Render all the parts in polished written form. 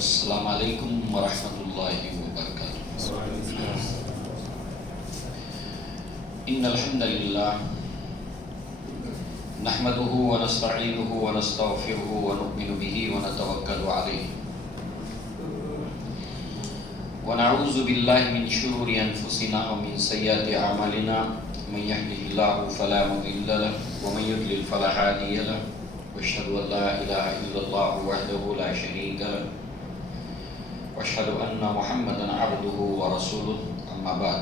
السلام علیکم ورحمۃ اللہ وبرکاتہ۔ ان الحمد للہ نحمده ونستعینه ونستغفره ونؤمن به ونتوکل علیہ ونعوذ باللہ من شرور انفسنا ومن سیئات اعمالنا من يهده الله فلا مضل له ومن يضلل فلا هادي له واشهد ان لا اله الا الله وحده لا شريك له واشهد ان محمدا عبده ورسوله اما بعد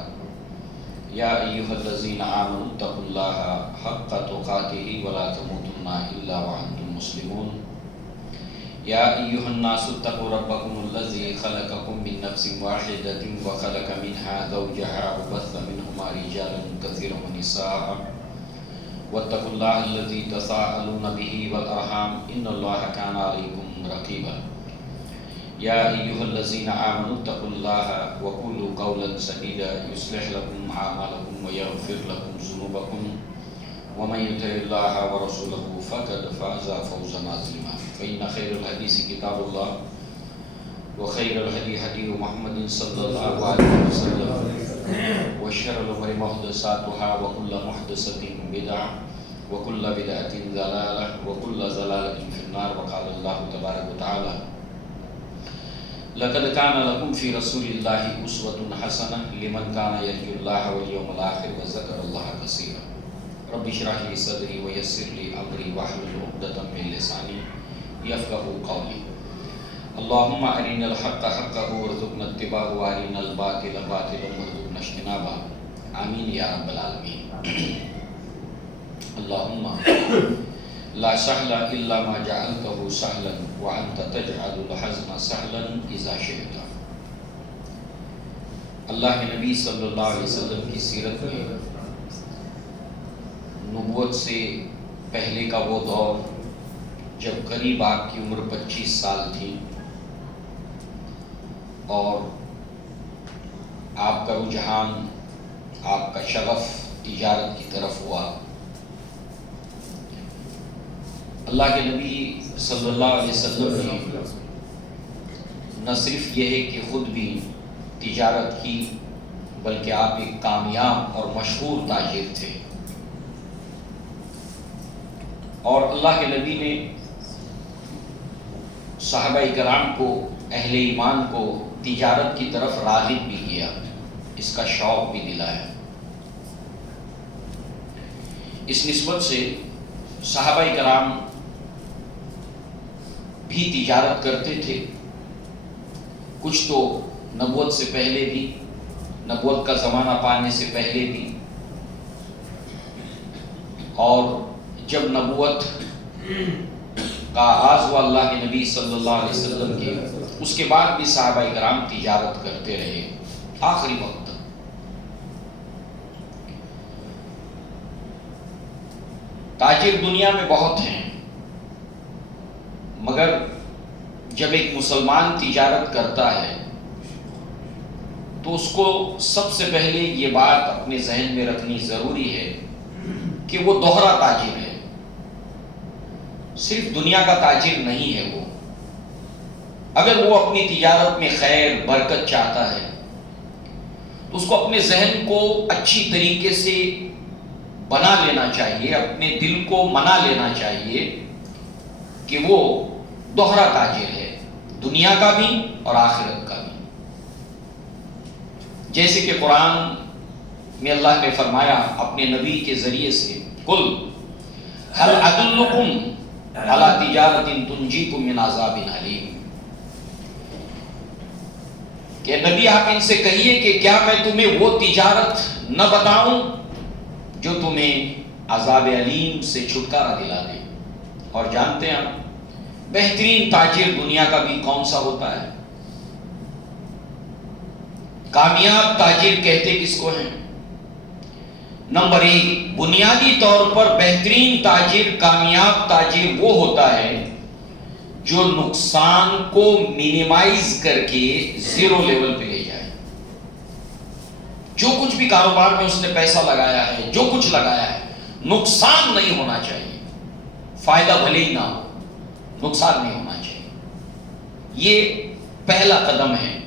یا ایها الذین آمنوا اتقوا الله حق تقاته ولا تموتن الا وانتم مسلمون یا ایها الناس اتقوا ربکم الذی خلقکم من نفس واحدة وخلق منها زوجها وبث منهما رجالا كثيرا ونساء واتقوا الله الذي تساءلون به والارحام ان الله كان عليكم رقيبا یا ایها الذین آمنوا اتقوا الله وقولوا قولا سدیدا یصلح لكم اعمالکم ویغفر لكم ذنوبکم ومن یطع الله ورسوله فقد فاز فوزا عظیما فإن خیر الحدیث کتاب اللہ وخیر الهدی هدی محمد صلی اللہ علیہ وسلم وشر الامور محدثاتها وكل محدثة بدعة وكل بدعة ضلالة وكل ضلالة في النار وقال الله تبارک وتعالى لقد كان لكم في رسول الله أسوة حسنة لمن كان يرجو الله واليوم الآخر وذكر الله كثيرا رب اشرح لي صدري ويسر لي أمري واحلل عقدة من لساني يفقهوا قولي اللهم أرنا الحق حقا وارزقنا اتباعه وأرنا الباطل باطلا وارزقنا اجتنابه آمين يا رب العالمين اللهم لا سهل الا ما جعلته سهلا وانت تجعل الحزن سهلا اذا شئت۔ اللہ کے نبی صلی اللہ علیہ وسلم کی سیرت میں نبوت سے پہلے کا وہ دور جب قریب آپ کی عمر 25 سال تھی اور آپ کا رجحان، آپ کا شغف تجارت کی طرف ہوا۔ اللہ کے نبی صلی اللہ علیہ وسلم نے نہ صرف یہ ہے کہ خود بھی تجارت کی بلکہ آپ ایک کامیاب اور مشہور تاجر تھے، اور اللہ کے نبی نے صحابہ کرام کو، اہل ایمان کو تجارت کی طرف راغب بھی کیا، اس کا شوق بھی دلایا۔ اس نسبت سے صحابہ کرام بھی تجارت کرتے تھے، کچھ تو نبوت سے پہلے بھی، نبوت کا زمانہ پانے سے پہلے بھی، اور جب نبوت کا آغاز ہوا اللہ کے نبی صلی اللہ علیہ وسلم کے، اس کے بعد بھی صحابہ کرام تجارت کرتے رہے آخری وقت تک۔ تاجر دنیا میں بہت ہیں، مگر جب ایک مسلمان تجارت کرتا ہے تو اس کو سب سے پہلے یہ بات اپنے ذہن میں رکھنی ضروری ہے کہ وہ دوہرا تاجر ہے، صرف دنیا کا تاجر نہیں ہے وہ۔ اگر وہ اپنی تجارت میں خیر برکت چاہتا ہے تو اس کو اپنے ذہن کو اچھی طریقے سے بنا لینا چاہیے، اپنے دل کو منا لینا چاہیے کہ وہ دوہرا تاجر ہے، دنیا کا بھی اور آخرت کا بھی۔ جیسے کہ قرآن میں اللہ نے فرمایا اپنے نبی کے ذریعے سے، قل هل ادلکم علی تجارۃ تنجیکم من عذاب علیم، کہ نبی آپ ان سے کہیے کہ کیا میں تمہیں وہ تجارت نہ بتاؤں جو تمہیں عذاب علیم سے چھٹکارا دلا دے۔ اور جانتے ہیں بہترین تاجر دنیا کا بھی کون سا ہوتا ہے؟ کامیاب تاجر کہتے کس کو ہیں؟ نمبر 1، بنیادی طور پر بہترین تاجر، کامیاب تاجر وہ ہوتا ہے جو نقصان کو منیمائز کر کے زیرو لیول پہ لے جائے۔ جو کچھ بھی کاروبار میں اس نے پیسہ لگایا ہے، جو کچھ لگایا ہے، نقصان نہیں ہونا چاہیے، فائدہ بھلے ہی نہ ہو، نقصان نہیں ہونا چاہیے۔ یہ پہلا قدم ہے،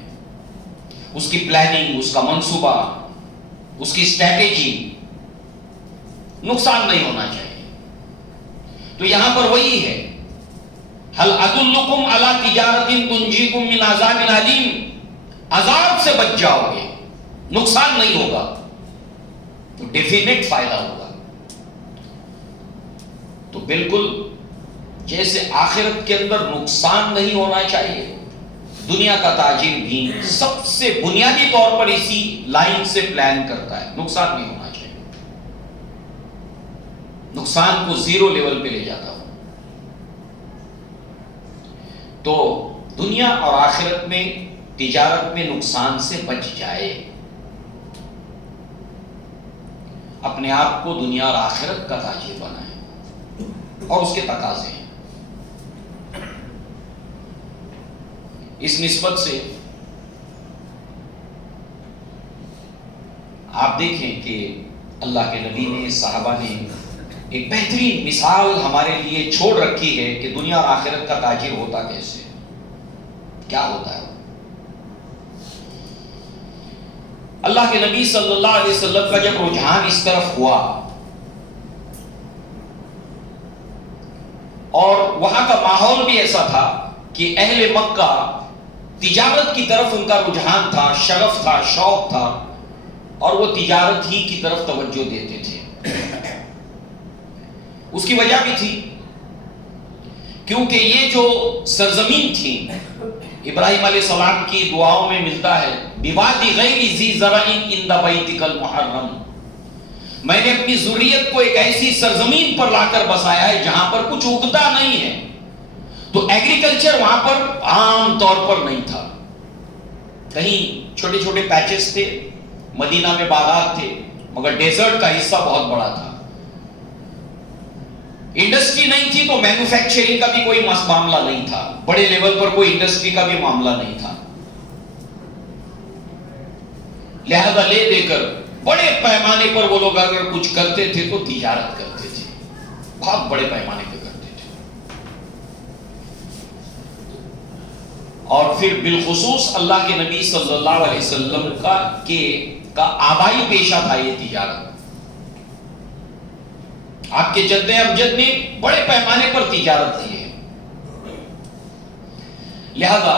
اس کی پلاننگ، اس کا منصوبہ، اس کی اسٹریٹجی، نقصان نہیں ہونا چاہیے۔ تو یہاں پر وہی ہے، هل ادلکم علی تجارت تنجیکم من عذاب علیم، عذاب سے بچ جاؤ گے، نقصان نہیں ہوگا، تو ڈیفینیٹ فائدہ ہوگا۔ تو بالکل جیسے آخرت کے اندر نقصان نہیں ہونا چاہیے، دنیا کا تاجر بھی سب سے بنیادی طور پر اسی لائن سے پلان کرتا ہے، نقصان نہیں ہونا چاہیے، نقصان کو زیرو لیول پہ لے جاتا ہوں۔ تو دنیا اور آخرت میں تجارت میں نقصان سے بچ جائے، اپنے آپ کو دنیا اور آخرت کا تاجر بنائے، اور اس کے تقاضے ہیں۔ اس نسبت سے آپ دیکھیں کہ اللہ کے نبی نے، صحابہ نے ایک بہترین مثال ہمارے لیے چھوڑ رکھی ہے کہ دنیا اور آخرت کا تاجر ہوتا کیسے، کیا ہوتا ہے۔ اللہ کے نبی صلی اللہ علیہ وسلم کا جب رجحان اس طرف ہوا اور وہاں کا ماحول بھی ایسا تھا کہ اہل مکہ تجارت کی طرف ان کا رجحان تھا، شغف تھا، شوق تھا، اور وہ تجارت ہی کی طرف توجہ دیتے تھے۔ اس کی وجہ بھی تھی کیونکہ یہ جو سرزمین تھی، ابراہیم علیہ السلام کی دعاؤں میں ملتا ہے، بِوَادٍ غَيْرِ ذِي زَرْعٍ عِندَ بَيْتِكَ الْمُحَرَّمِ، میں نے اپنی ذریت کو ایک ایسی سرزمین پر لا کر بسایا ہے جہاں پر کچھ اگتا نہیں ہے۔ تو ایگریکلچر وہاں پر عام طور پر نہیں تھا، کہیں چھوٹے چھوٹے پیچز تھے، مدینہ میں باغات تھے، مگر ڈیزرٹ کا حصہ بہت بڑا تھا۔ انڈسٹری نہیں تھی تو مینوفیکچرنگ کا بھی کوئی معاملہ نہیں تھا، بڑے لیول پر کوئی انڈسٹری کا بھی معاملہ نہیں تھا، لہذا لے دے کر بڑے پیمانے پر وہ لوگ اگر کچھ کرتے تھے تو تجارت کرتے تھے، بہت بڑے پیمانے پہ کرتے تھے۔ اور پھر بالخصوص اللہ کے نبی صلی اللہ علیہ وسلم کا آبائی پیشہ تھا یہ تجارت۔ آپ کے جد امجد نے بڑے پیمانے پر تجارت کی ہے، لہذا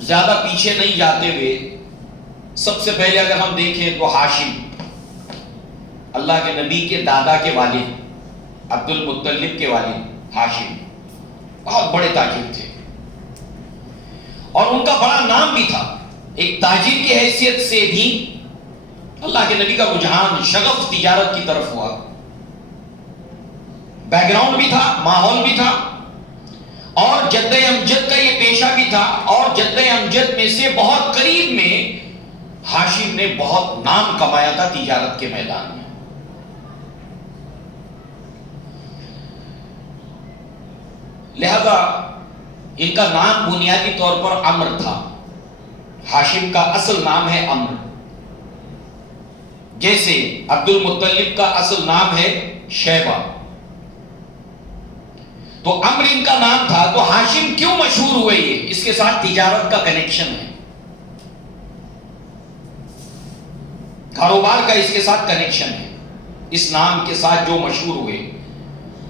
زیادہ پیچھے نہیں جاتے ہوئے سب سے پہلے اگر ہم دیکھیں تو ہاشم، اللہ کے نبی کے دادا کے والد، عبد المطلب کے والد ہاشم بہت بڑے تاجر تھے، اور ان کا بڑا نام بھی تھا۔ ایک تاجر کی حیثیت سے بھی اللہ کے نبی کا رجحان، شغف تجارت کی طرف ہوا، بیک گراؤنڈ بھی تھا، ماحول بھی تھا، اور جد امجد کا یہ پیشہ بھی تھا، اور جد امجد میں سے بہت قریب میں ہاشم نے بہت نام کمایا تھا تجارت کے میدان میں۔ لہذا ان کا نام بنیادی طور پر عمر تھا، ہاشم کا اصل نام ہے عمر، جیسے عبد المطلب کا اصل نام ہے شیبہ، تو عمر ان کا نام تھا۔ تو ہاشم کیوں مشہور ہوئے؟ یہ اس کے ساتھ تجارت کا کنیکشن ہے، کاروبار کا اس کے ساتھ کنیکشن ہے، اس نام کے ساتھ جو مشہور ہوئے،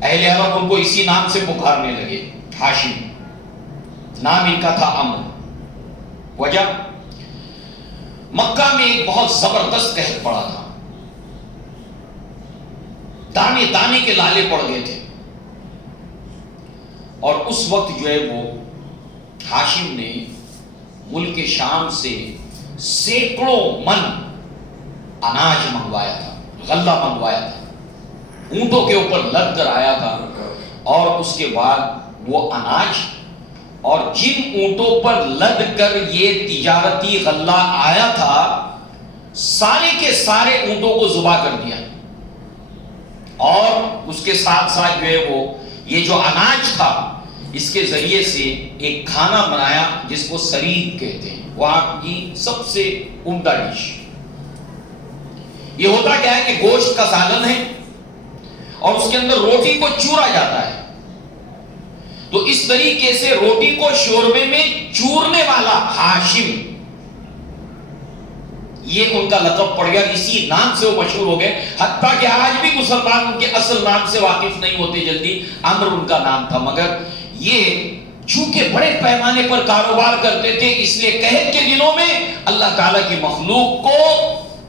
اہل عرب ان کو اسی نام سے پکارنے لگے، ہاشم، نام ان کا تھا عمر۔ وجہ مکہ میں ایک بہت زبردست قحط پڑا تھا، دانے دانے کے لالے پڑ گئے تھے، اور اس وقت جو ہے وہ ہاشم نے ملک شام سے سینکڑوں من اناج منگوایا تھا، غلہ منگوایا تھا، اونٹوں کے اوپر لد کر آیا تھا، اور اس کے بعد وہ اناج اور جن اونٹوں پر لد کر یہ تجارتی غلہ آیا تھا، سارے کے سارے اونٹوں کو ذبح کر دیا، اور اس کے ساتھ ساتھ جو ہے وہ یہ جو اناج تھا اس کے ذریعے سے ایک کھانا بنایا جس کو سرید کہتے ہیں، وہاں کی سب سے عمدہ ڈش۔ یہ ہوتا کیا ہے کہ گوشت کا سالن ہے اور اس کے اندر روٹی کو چورا جاتا ہے، تو اس طریقے سے روٹی کو شوربے میں چورنے والا ہاشم، یہ ان کا لقب پڑ گیا، اسی نام سے وہ مشہور ہو گئے، حتیٰ کہ آج بھی مسلمان ان کے اصل نام سے واقف نہیں ہوتے جلدی، عمرو ان کا نام تھا، مگر یہ چونکہ بڑے پیمانے پر کاروبار کرتے تھے، اس لیے قحط کے دنوں میں اللہ تعالیٰ کی مخلوق کو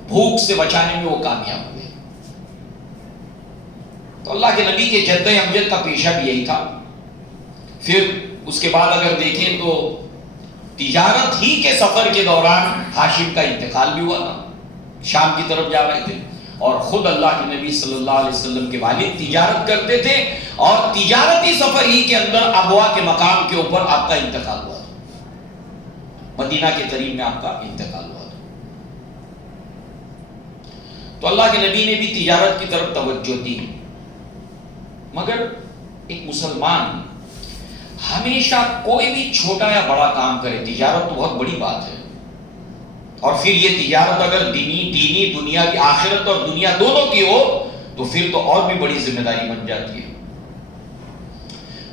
بھوک سے بچانے میں وہ کامیاب ہوئے۔ تو اللہ کے نبی کے جد امجد کا پیشہ بھی یہی تھا۔ پھر اس کے بعد اگر دیکھیں تو تجارت ہی کے سفر کے دوران ہاشم کا انتقال بھی ہوا تھا، شام کی طرف جا رہے تھے، اور خود اللہ کے نبی صلی اللہ علیہ وسلم کے والد تجارت کرتے تھے، اور تجارتی سفر ہی کے اندر ابوا کے مقام کے اوپر آپ کا انتقال ہوا تھا، مدینہ کے قریب میں آپ کا انتقال ہوا تھا۔ تو اللہ کے نبی نے بھی تجارت کی طرف توجہ دی، مگر ایک مسلمان ہمیشہ کوئی بھی چھوٹا یا بڑا کام کرے، تجارت تو بہت بڑی بات ہے، اور پھر یہ تجارت اگر دینی دنیا کی، آخرت اور دنیا دونوں کی ہو تو پھر تو اور بھی بڑی ذمہ داری بن جاتی ہے۔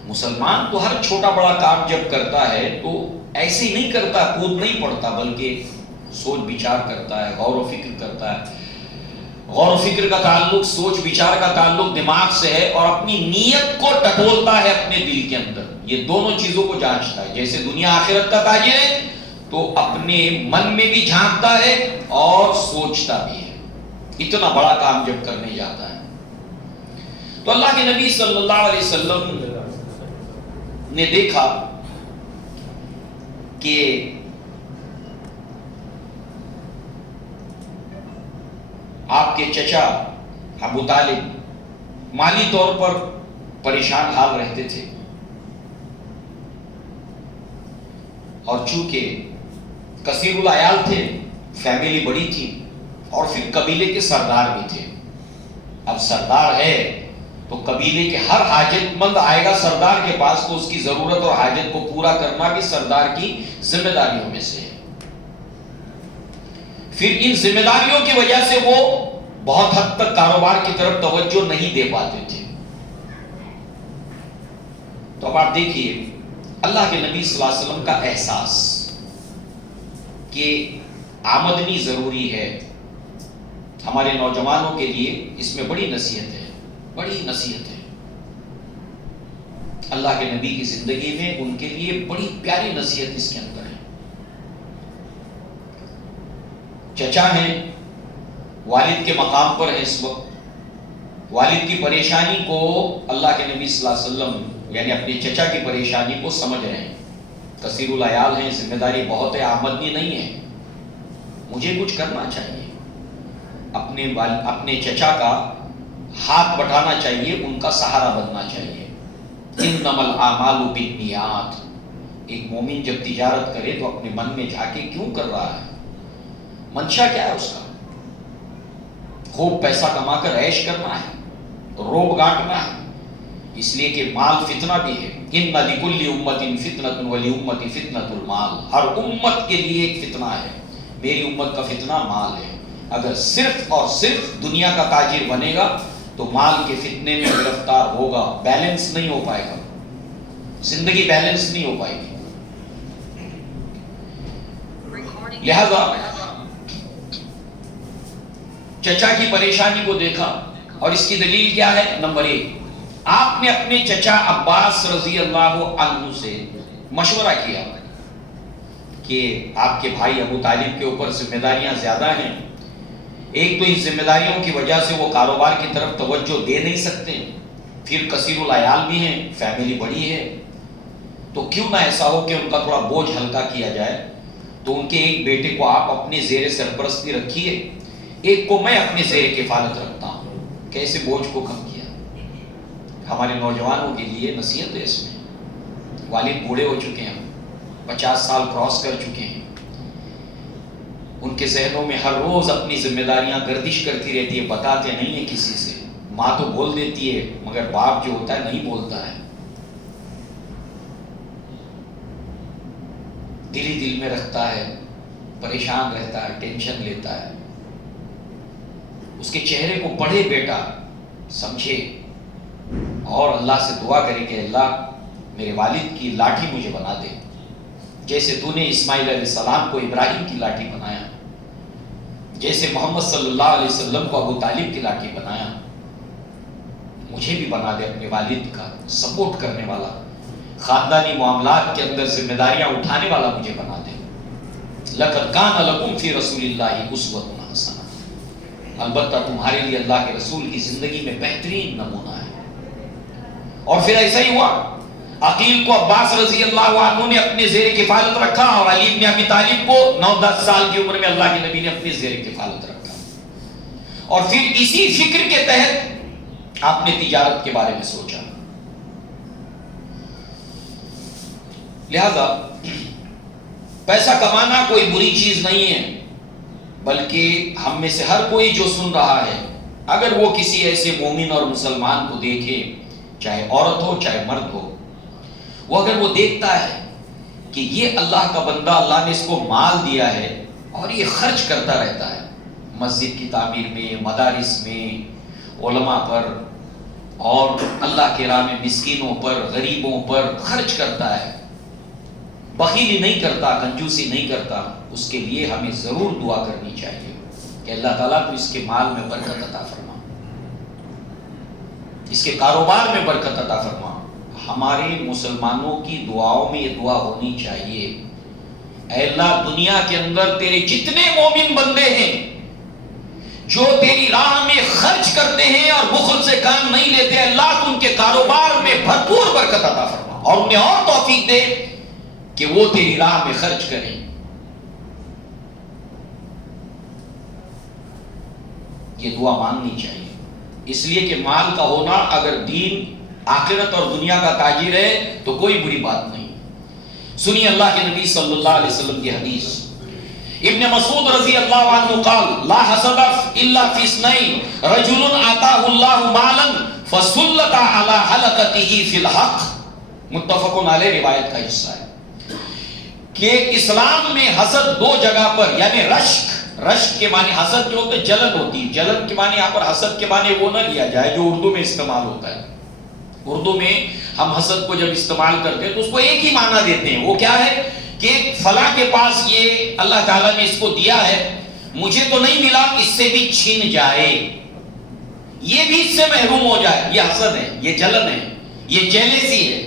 مسلمان تو ہر چھوٹا بڑا کام جب کرتا ہے تو ایسے ہی نہیں کرتا، کود نہیں پڑتا، بلکہ سوچ بچار کرتا ہے، غور و فکر کرتا ہے۔ غور و فکر کا تعلق، سوچ بچار کا تعلق دماغ سے ہے، اور اپنی نیت کو ٹٹولتا ہے اپنے دل کے اندر، یہ دونوں چیزوں کو جانچتا ہے۔ جیسے دنیا آخرت کا تاجر ہے تو اپنے من میں بھی جھانکتا ہے اور سوچتا بھی ہے، اتنا بڑا کام جب کرنے جاتا ہے۔ تو اللہ کے نبی صلی اللہ علیہ وسلم نے دیکھا کہ آپ کے چچا ابو طالب مالی طور پر پریشان حال رہتے تھے، اور چونکہ کثیر العیال تھے، فیملی بڑی تھی، اور پھر قبیلے کے سردار بھی تھے۔ اب سردار ہے تو قبیلے کے ہر حاجت مند آئے گا سردار کے پاس، تو اس کی ضرورت اور حاجت کو پورا کرنا بھی سردار کی ذمہ داریوں میں سے ہے۔ پھر ان ذمہ داریوں کی وجہ سے وہ بہت حد تک کاروبار کی طرف توجہ نہیں دے پاتے تھے۔ تو اب آپ دیکھیے اللہ کے نبی صلی اللہ علیہ وسلم کا احساس کہ آمدنی ضروری ہے، ہمارے نوجوانوں کے لیے اس میں بڑی نصیحت ہے، بڑی نصیحت ہے۔ اللہ کے نبی کی زندگی میں ان کے لیے بڑی پیاری نصیحت اس کے اندر ہے۔ چچا ہیں، والد کے مقام پر ہیں اس وقت، والد کی پریشانی کو اللہ کے نبی صلی اللہ علیہ وسلم یعنی اپنے چچا کی پریشانی کو سمجھ رہے ہیں۔ کثیر العیال ہیں، ذمہ داری بہت ہے، آمدنی نہیں ہے، مجھے کچھ کرنا چاہیے، اپنے چچا کا ہاتھ بٹھانا چاہیے، ان کا سہارا بننا چاہیے۔ انما الاعمال بالنیات، ایک مومن جب تجارت کرے تو اپنے من میں جھانکے کیوں کر رہا ہے، منشا کیا ہے اس کا؟ خوب پیسہ کما کر عیش کرنا ہے، روب گاٹنا ہے، اس لیے کہ مال فتنہ بھی ہے۔ ان لکل امت فتنۃ ولامت فتنۃ المال، ہر امت کے لیے ایک فتنہ ہے، میری امت کا فتنہ مال ہے۔ اگر صرف اور صرف دنیا کا تاجر بنے گا تو مال کے فتنے میں گرفتار ہوگا، بیلنس نہیں ہو پائے گا، زندگی بیلنس نہیں ہو پائے گی۔ لہذا چچا کی پریشانی کو دیکھا، اور اس کی دلیل کیا ہے؟ نمبر 1، آپ نے اپنے چچا عباس رضی اللہ عنہ سے مشورہ کیا کہ آپ کے بھائی ابو طالب کے اوپر ذمہ داریاں زیادہ ہیں، ایک تو ان ذمہ داریوں کی وجہ سے وہ کاروبار کی طرف توجہ دے نہیں سکتے، پھر کثیر العیال بھی ہیں، فیملی بڑی ہے، تو کیوں نہ ایسا ہو کہ ان کا تھوڑا بوجھ ہلکا کیا جائے۔ تو ان کے ایک بیٹے کو آپ اپنے زیر سرپرستی رکھیے، ایک کو میں اپنے زیر کفالت رکھتا ہوں۔ کیسے بوجھ کو کم کیا؟ ہمارے نوجوانوں کے لیے نصیحت ہے اس میں۔ والد بوڑھے ہو چکے ہیں، 50 سال کراس کر چکے ہیں، ان کے ذہنوں میں ہر روز اپنی ذمہ داریاں گردش کرتی رہتی ہے، بتاتے نہیں ہیں کسی سے۔ ماں تو بول دیتی ہے مگر باپ جو ہوتا ہے نہیں بولتا ہے، دل ہی دل میں رکھتا ہے، پریشان رہتا ہے، ٹینشن لیتا ہے۔ اس کے چہرے کو پڑھے بیٹا، سمجھے، اور اللہ سے دعا کرے کہ اللہ میرے والد کی لاٹھی مجھے بنا دے، جیسے تو نے اسماعیل علیہ السلام کو ابراہیم کی لاٹھی بنایا، جیسے محمد صلی اللہ علیہ وسلم کو ابو طالب کی لاٹھی بنایا، مجھے بھی بنا دے اپنے والد کا سپورٹ کرنے والا، خاندانی معاملات کے اندر ذمہ داریاں اٹھانے والا مجھے بنا دے۔ لَقَدْ كَانَ لَكُمْ فِي رَسُولِ اللَّهِ أُسْوَةٌ حَسَنَةٌ، البتہ تمہارے لیے اللہ کے رسول کی زندگی میں بہترین نمونہ ہے۔ اور پھر ایسا ہی ہوا، عقیل کو عباس رضی اللہ عنہ نے اپنے زیر کفالت رکھا، اور علی بن ابی طالب کو 9-10 سال کی عمر میں اللہ کے نبی نے اپنے زیر کفالت رکھا، اور پھر اسی فکر کے تحت آپ نے تجارت کے بارے میں سوچا۔ لہذا پیسہ کمانا کوئی بری چیز نہیں ہے، بلکہ ہم میں سے ہر کوئی جو سن رہا ہے، اگر وہ کسی ایسے مومن اور مسلمان کو دیکھے، چاہے عورت ہو چاہے مرد ہو، وہ اگر وہ دیکھتا ہے کہ یہ اللہ کا بندہ، اللہ نے اس کو مال دیا ہے اور یہ خرچ کرتا رہتا ہے، مسجد کی تعمیر میں، مدارس میں، علماء پر، اور اللہ کے راہ میں مسکینوں پر، غریبوں پر خرچ کرتا ہے، بخیلی نہیں کرتا، کنجوسی نہیں کرتا، اس کے لیے ہمیں ضرور دعا کرنی چاہیے کہ اللہ تعالیٰ تو اس کے مال میں برکت عطا فرما، اس کے کاروبار میں برکت عطا فرما۔ ہمارے مسلمانوں کی دعاؤں میں یہ دعا ہونی چاہیے، اے اللہ دنیا کے اندر تیرے جتنے مومن بندے ہیں جو تیری راہ میں خرچ کرتے ہیں اور بخل سے کام نہیں لیتے، اللہ تو ان کے کاروبار میں بھرپور برکت عطا فرما، اور انہیں اور توفیق دے کہ وہ تیری راہ میں خرچ کریں۔ یہ دعا مانگنی چاہیے، اس لیے کہ مال کا ہونا اگر دین، آخرت اور دنیا کا تاجر ہے تو کوئی بری بات نہیں۔ سنیے اللہ کے نبی صلی اللہ علیہ وسلم کی حدیث، ابن مسعود رضی اللہ عنہ قال لا حسد الا فی اثنین رجل آتاہ اللہ مالا فسلط علی حلقته فی الحق، متفق علیہ، روایت کا حصہ ہے کہ اسلام میں حسد 2 جگہ پر، یعنی رشک کے معنی حسد جو ہوتے جلن ہوتی ہے، جلن کے معنی یہاں پر حسد کے معنی وہ نہ لیا جائے جو اردو میں استعمال ہوتا ہے۔ اردو میں ہم حسد کو جب استعمال کرتے ہیں تو اس کو ایک ہی معنی دیتے ہیں، وہ کیا ہے کہ فلاں کے پاس یہ اللہ تعالیٰ نے اس کو دیا ہے، مجھے تو نہیں ملا، اس سے بھی چھین جائے، یہ بھی اس سے محروم ہو جائے، یہ حسد ہے، یہ جلن ہے، یہ جیلسی ہے۔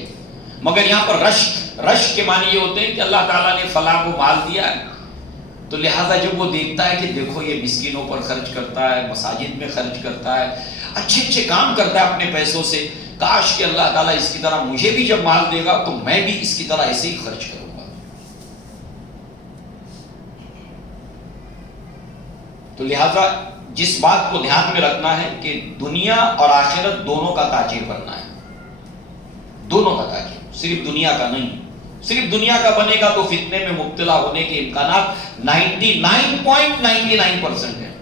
مگر یہاں پر رشک کے معنی یہ ہوتے ہیں کہ اللہ تعالیٰ نے فلاں کو مال دیا ہے، تو لہٰذا جب وہ دیکھتا ہے کہ دیکھو یہ مسکینوں پر خرچ کرتا ہے، مساجد میں خرچ کرتا ہے، اچھے اچھے کام کرتا ہے اپنے پیسوں سے، کاش کہ اللہ تعالیٰ اس کی طرح مجھے بھی جب مال دے گا تو میں بھی اس کی طرح ایسے ہی خرچ کروں گا۔ تو لہٰذا جس بات کو دھیان میں رکھنا ہے کہ دنیا اور آخرت دونوں کا تاجر بننا ہے، دونوں کا تاجر، صرف دنیا کا نہیں۔ صرف دنیا کا بنے گا تو فتنے میں مبتلا ہونے کے امکانات 99.99% ہیں،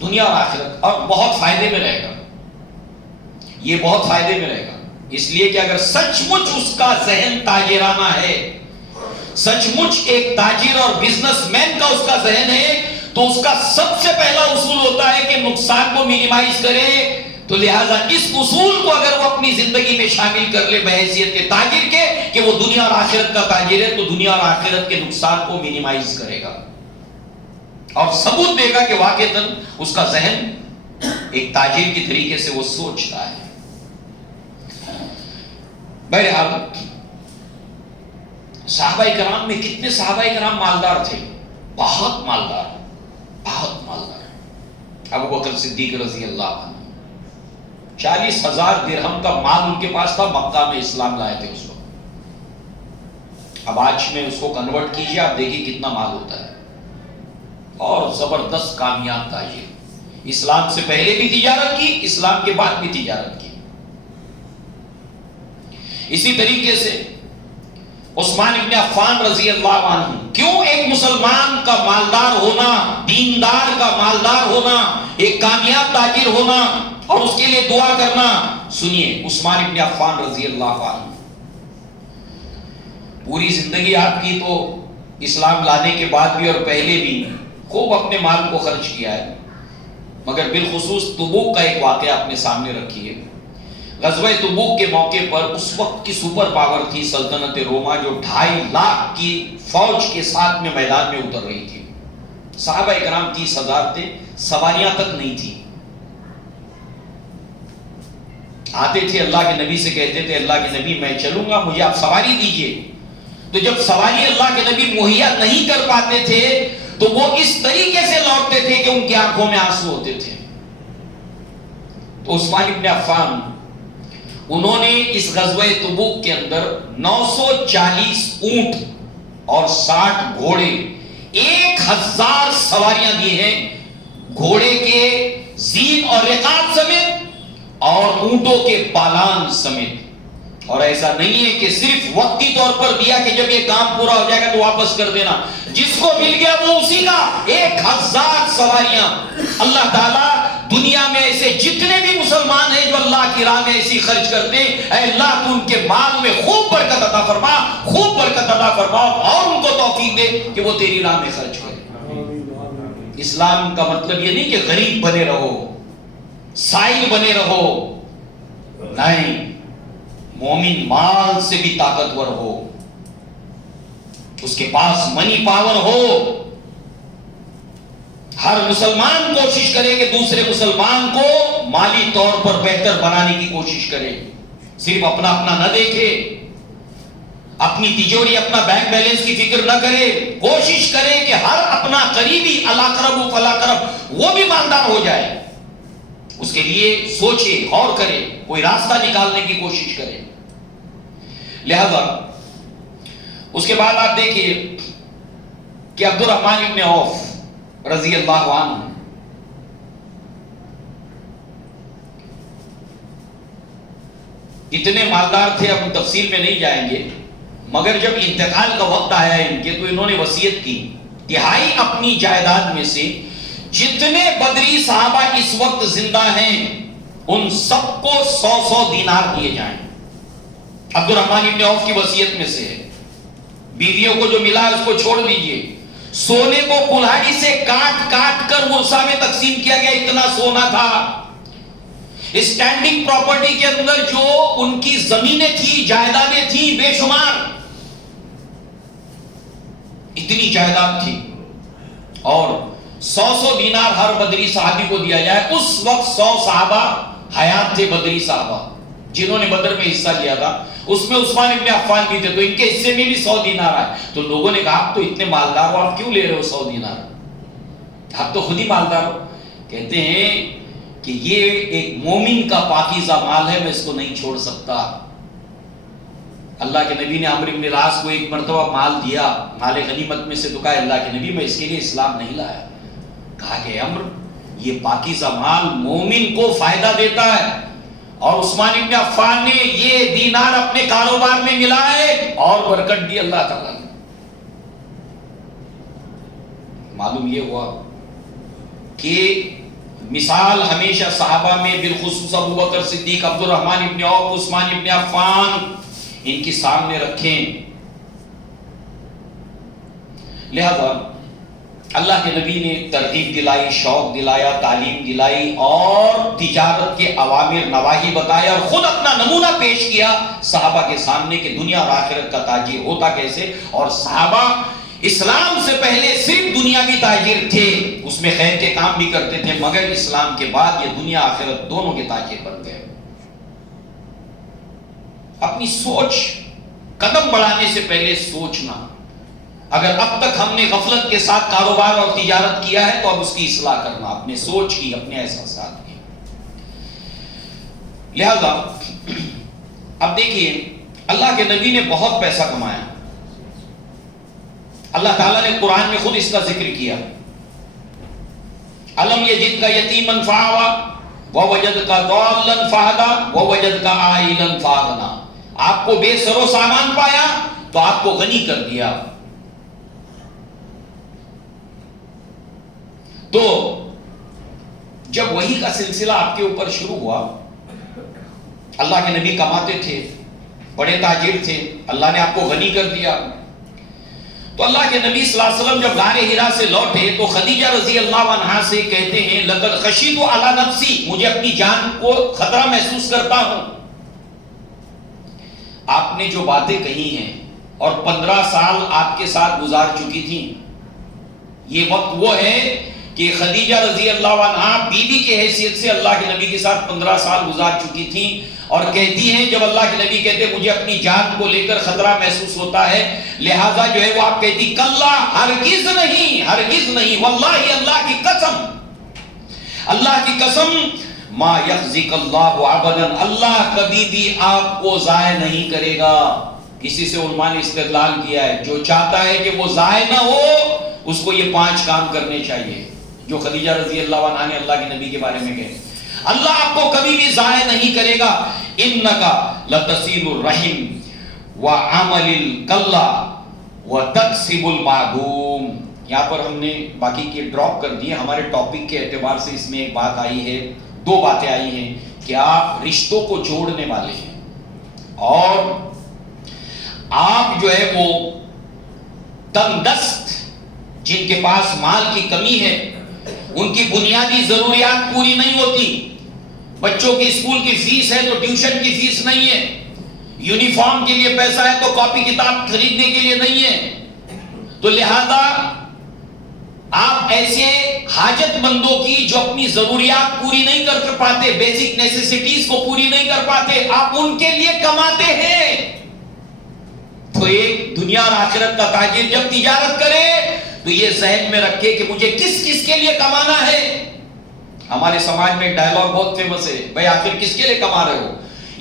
دنیا اور آخرت، اور بہت فائدے میں رہے گا، یہ بہت فائدے میں رہے گا، اس لیے کہ اگر سچ مچ اس کا ذہن تاجرانہ ہے، سچ مچ ایک تاجر اور بزنس مین کا اس کا ذہن ہے، تو اس کا سب سے پہلا اصول ہوتا ہے کہ نقصان کو مینیمائز کرے۔ تو لہٰذا اس اصول کو اگر وہ اپنی زندگی میں شامل کر لے بحیثیت کے تاجر کے کہ وہ دنیا اور آخرت کا تاجر ہے، تو دنیا اور آخرت کے نقصان کو مینیمائز کرے گا اور ثبوت دے گا کہ واقعتاً اس کا ذہن ایک تاجر کی طریقے سے وہ سوچتا ہے۔ بہرحال صحابہ کرام میں کتنے صحابہ کرام مالدار تھے، بہت مالدار، بہت مالدار۔ ابو بکر صدیق رضی اللہ عنہ 40,000 درہم کا مال ان کے پاس تھا، مکہ میں اسلام لائے تھے اس وقت۔ اب آج میں اس کو کنورٹ کیجئے، آپ دیکھیے کتنا مال ہوتا ہے، اور زبردست کامیاب تاجر، اسلام سے پہلے بھی تجارت کی، اسلام کے بعد بھی تجارت کی۔ اسی طریقے سے عثمان ابن عفان رضی اللہ عنہ، کیوں ایک مسلمان کا مالدار ہونا، دیندار کا مالدار ہونا، ایک کامیاب تاجر ہونا اور اس کے لیے دعا کرنا؟ سنیے عثمان ابن عفان رضی اللہ عنہ، پوری زندگی آپ کی تو اسلام لانے کے بعد بھی اور پہلے بھی خوب اپنے مال کو خرچ کیا ہے، مگر بالخصوص تبوک کا ایک واقعہ اپنے سامنے رکھیے۔ غزوہ تبوک کے موقع پر اس وقت کی سپر پاور تھی سلطنت روما، جو 2.5 لاکھ کی فوج کے ساتھ میں میدان میں اتر رہی تھی. صحابہ کرام 30,000 تھے، سواریاں تک نہیں تھی. آتے تھے اللہ کے نبی سے کہتے تھے اللہ کے نبی میں چلوں گا، مجھے آپ سواری دیجئے. تو جب سواری اللہ کے نبی مہیا نہیں کر پاتے تھے تو وہ اس طریقے سے لوٹتے تھے کہ ان کی آنکھوں میں آنسو ہوتے تھے. تو عثمان ابن عفان انہوں نے اس غزوہ تبوک کے اندر 940 اونٹ اور 60 گھوڑے، 1000 سواریاں دی ہیں، گھوڑے کے زین اور رقاب سمیت اور اونٹوں کے پالان سمیت. اور ایسا نہیں ہے کہ صرف وقتی طور پر دیا کہ جب یہ کام پورا ہو جائے گا تو واپس کر دینا. جس کو مل گیا وہ اسی کا. 1000 سواریاں. اللہ تعالیٰ دنیا میں ایسے جتنے بھی مسلمان ہیں جو اللہ کی راہ میں ایسی خرچ کرتے ہیں، اے اللہ تو ان کے مال میں خوب برکت عطا فرما، خوب برکت عطا فرما اور ان کو توفیق دے کہ وہ تیری راہ میں خرچ کریں. اسلام کا مطلب یہ نہیں کہ غریب بنے رہو، سائل بنے رہو. نہیں، مومن مال سے بھی طاقتور ہو، اس کے پاس منی پاور ہو. ہر مسلمان کوشش کرے کہ دوسرے مسلمان کو مالی طور پر بہتر بنانے کی کوشش کرے. صرف اپنا اپنا نہ دیکھے، اپنی تجوری اپنا بینک بیلنس کی فکر نہ کرے. کوشش کرے کہ ہر اپنا قریبی الاقرب فالاقرب وہ بھی مالدار ہو جائے. اس کے لیے سوچے، غور کرے، کوئی راستہ نکالنے کی کوشش کرے. لہذا اس کے بعد آپ دیکھیے کہ عبد الرحمن ابن عوف رضی اللہ عنہ اتنے مالدار تھے، اب تفصیل میں نہیں جائیں گے، مگر جب انتقال کا وقت آیا ان کے تو انہوں نے وصیت کی 1/2 اپنی جائیداد میں سے جتنے بدری صحابہ اس وقت زندہ ہیں ان سب کو 100 دینار دیے جائیں. عبد الرحمن ابن عوف کی وصیت میں سے ہے. بیویوں کو جو ملا اس کو چھوڑ دیجئے. سونے کو کلہاڑی سے کاٹ کاٹ کر ورثہ میں تقسیم کیا گیا، اتنا سونا تھا. اسٹینڈنگ پراپرٹی کے اندر جو ان کی زمینیں تھی، جائیدادیں تھیں بے شمار، اتنی جائیداد تھی. اور 100 دینار ہر بدری صحابی کو دیا جائے. اس وقت 100 صحابہ حیات تھے، بدری صحابہ جنہوں نے بدر میں حصہ لیا تھا. اس میں عثمان ابن عفان بھی تھے، تو ان کے حصے میں بھی 100 دینار آئے. تو لوگوں نے کہا آپ تو اتنے مالدار ہو، آپ کیوں لے رہے ہو 100 دینار؟ آپ تو خود ہی مالدار ہو. کہتے ہیں کہ یہ ایک مومن کا پاکیزہ مال ہے، میں اس کو نہیں چھوڑ سکتا. اللہ کے نبی نے عمرو بن العاص کو ایک مرتبہ مال دیا، مال غنیمت میں سے، تو کہا اللہ کے نبی میں اس کے لیے اسلام نہیں لایا. کہا کہ عمرو یہ پاکیزہ مال مومن کو فائدہ دیتا ہے، اور عثمان ابن عفان نے یہ دینار اپنے کاروبار میں ملائے اور برکت دی اللہ تعالیٰ نے. معلوم یہ ہوا کہ مثال ہمیشہ صحابہ میں بالخصوص ابو بکر صدیق، عبد الرحمن ابن عوف، عثمان ابن عفان ان کی سامنے رکھیں. لہذا اللہ کے نبی نے ترغیب دلائی، شوق دلایا، تعلیم دلائی اور تجارت کے اوامر نواہی بتایا، اور خود اپنا نمونہ پیش کیا صحابہ کے سامنے کہ دنیا اور آخرت کا تاجر ہوتا کیسے. اور صحابہ اسلام سے پہلے صرف دنیاوی تاجر تھے، اس میں خیر کے کام بھی کرتے تھے، مگر اسلام کے بعد یہ دنیا آخرت دونوں کے تاجر بن گئے. اپنی سوچ، قدم بڑھانے سے پہلے سوچنا. اگر اب تک ہم نے غفلت کے ساتھ کاروبار اور تجارت کیا ہے تو اب اس کی اصلاح کرنا، اپنے سوچ کی، اپنے احساسات کی. لہذا اب دیکھیے اللہ کے نبی نے بہت پیسہ کمایا. اللہ تعالیٰ نے قرآن میں خود اس کا ذکر کیا. الم یجدک یتیما فآوی ووجدک ضالا فہدی ووجدک عائلا فاغنی. آپ کو بے سر و سامان پایا تو آپ کو غنی کر دیا. تو جب وحی کا سلسلہ آپ کے اوپر شروع ہوا، اللہ کے نبی کماتے تھے، بڑے تاجر تھے، اللہ نے آپ کو غنی کر دیا. تو اللہ کے نبی صلی اللہ علیہ وسلم جب غار حرا سے لوٹے تو خدیجہ رضی اللہ عنہا سے کہتے ہیں لقد خشیت علی نفسی، مجھے اپنی جان کو خطرہ محسوس کرتا ہوں. آپ نے جو باتیں کہی ہیں اور 15 سال آپ کے ساتھ گزار چکی تھی، یہ وقت وہ ہے کہ خدیجہ رضی اللہ عنہا بیوی کی حیثیت سے اللہ کے نبی کے ساتھ 15 سال گزار چکی تھی، اور کہتی ہیں جب اللہ کے نبی کہتے مجھے اپنی جان کو لے کر خطرہ محسوس ہوتا ہے، لہذا جو ہے وہ آپ کہتی کلا، ہرگز نہیں، ہرگز نہیں، واللہ اللہ کی قسم، اللہ کی قسم، ما یخزک اللہ ابدا، اللہ کبھی بھی آپ کو ضائع نہیں کرے گا۔ کسی سے علماء نے استدلال کیا ہے جو چاہتا ہے کہ وہ ضائع نہ ہو اس کو یہ 5 کام کرنے چاہیے جو خدیجہ رضی اللہ عنہا نے اللہ کے نبی کے بارے میں کہے، اللہ آپ کو کبھی بھی ضائع نہیں کرے گا۔ انکا لتصیل الرحم وعمل الکلا وتکسب المعدوم۔ یہاں پر ہم نے باقی کے ڈراپ کر دیے، ہمارے ٹاپک کے اعتبار سے اس میں ایک بات آئی ہے، 2 باتیں آئی ہیں کہ آپ رشتوں کو جوڑنے والے ہیں، اور آپ جو ہے وہ تنگ دست جن کے پاس مال کی کمی ہے، ان کی بنیادی ضروریات پوری نہیں ہوتی، بچوں کی اسکول کی فیس ہے تو ٹیوشن کی فیس نہیں ہے، یونیفارم کے لیے پیسہ ہے تو کاپی کتاب خریدنے کے لیے نہیں ہے، تو لہذا آپ ایسے حاجت مندوں کی جو اپنی ضروریات پوری نہیں کر پاتے، بیسک نیسیسٹیز کو پوری نہیں کر پاتے، آپ ان کے لیے کماتے ہیں۔ تو ایک دنیا اور آخرت کا تاجر جب تجارت کرے تو یہ ذہن میں رکھے کہ مجھے کس کس کے لیے کمانا ہے۔ ہمارے سماج میں ڈائلاگ بہت فیمس ہے، بھائی آخر کس کے لیے کما رہے ہو؟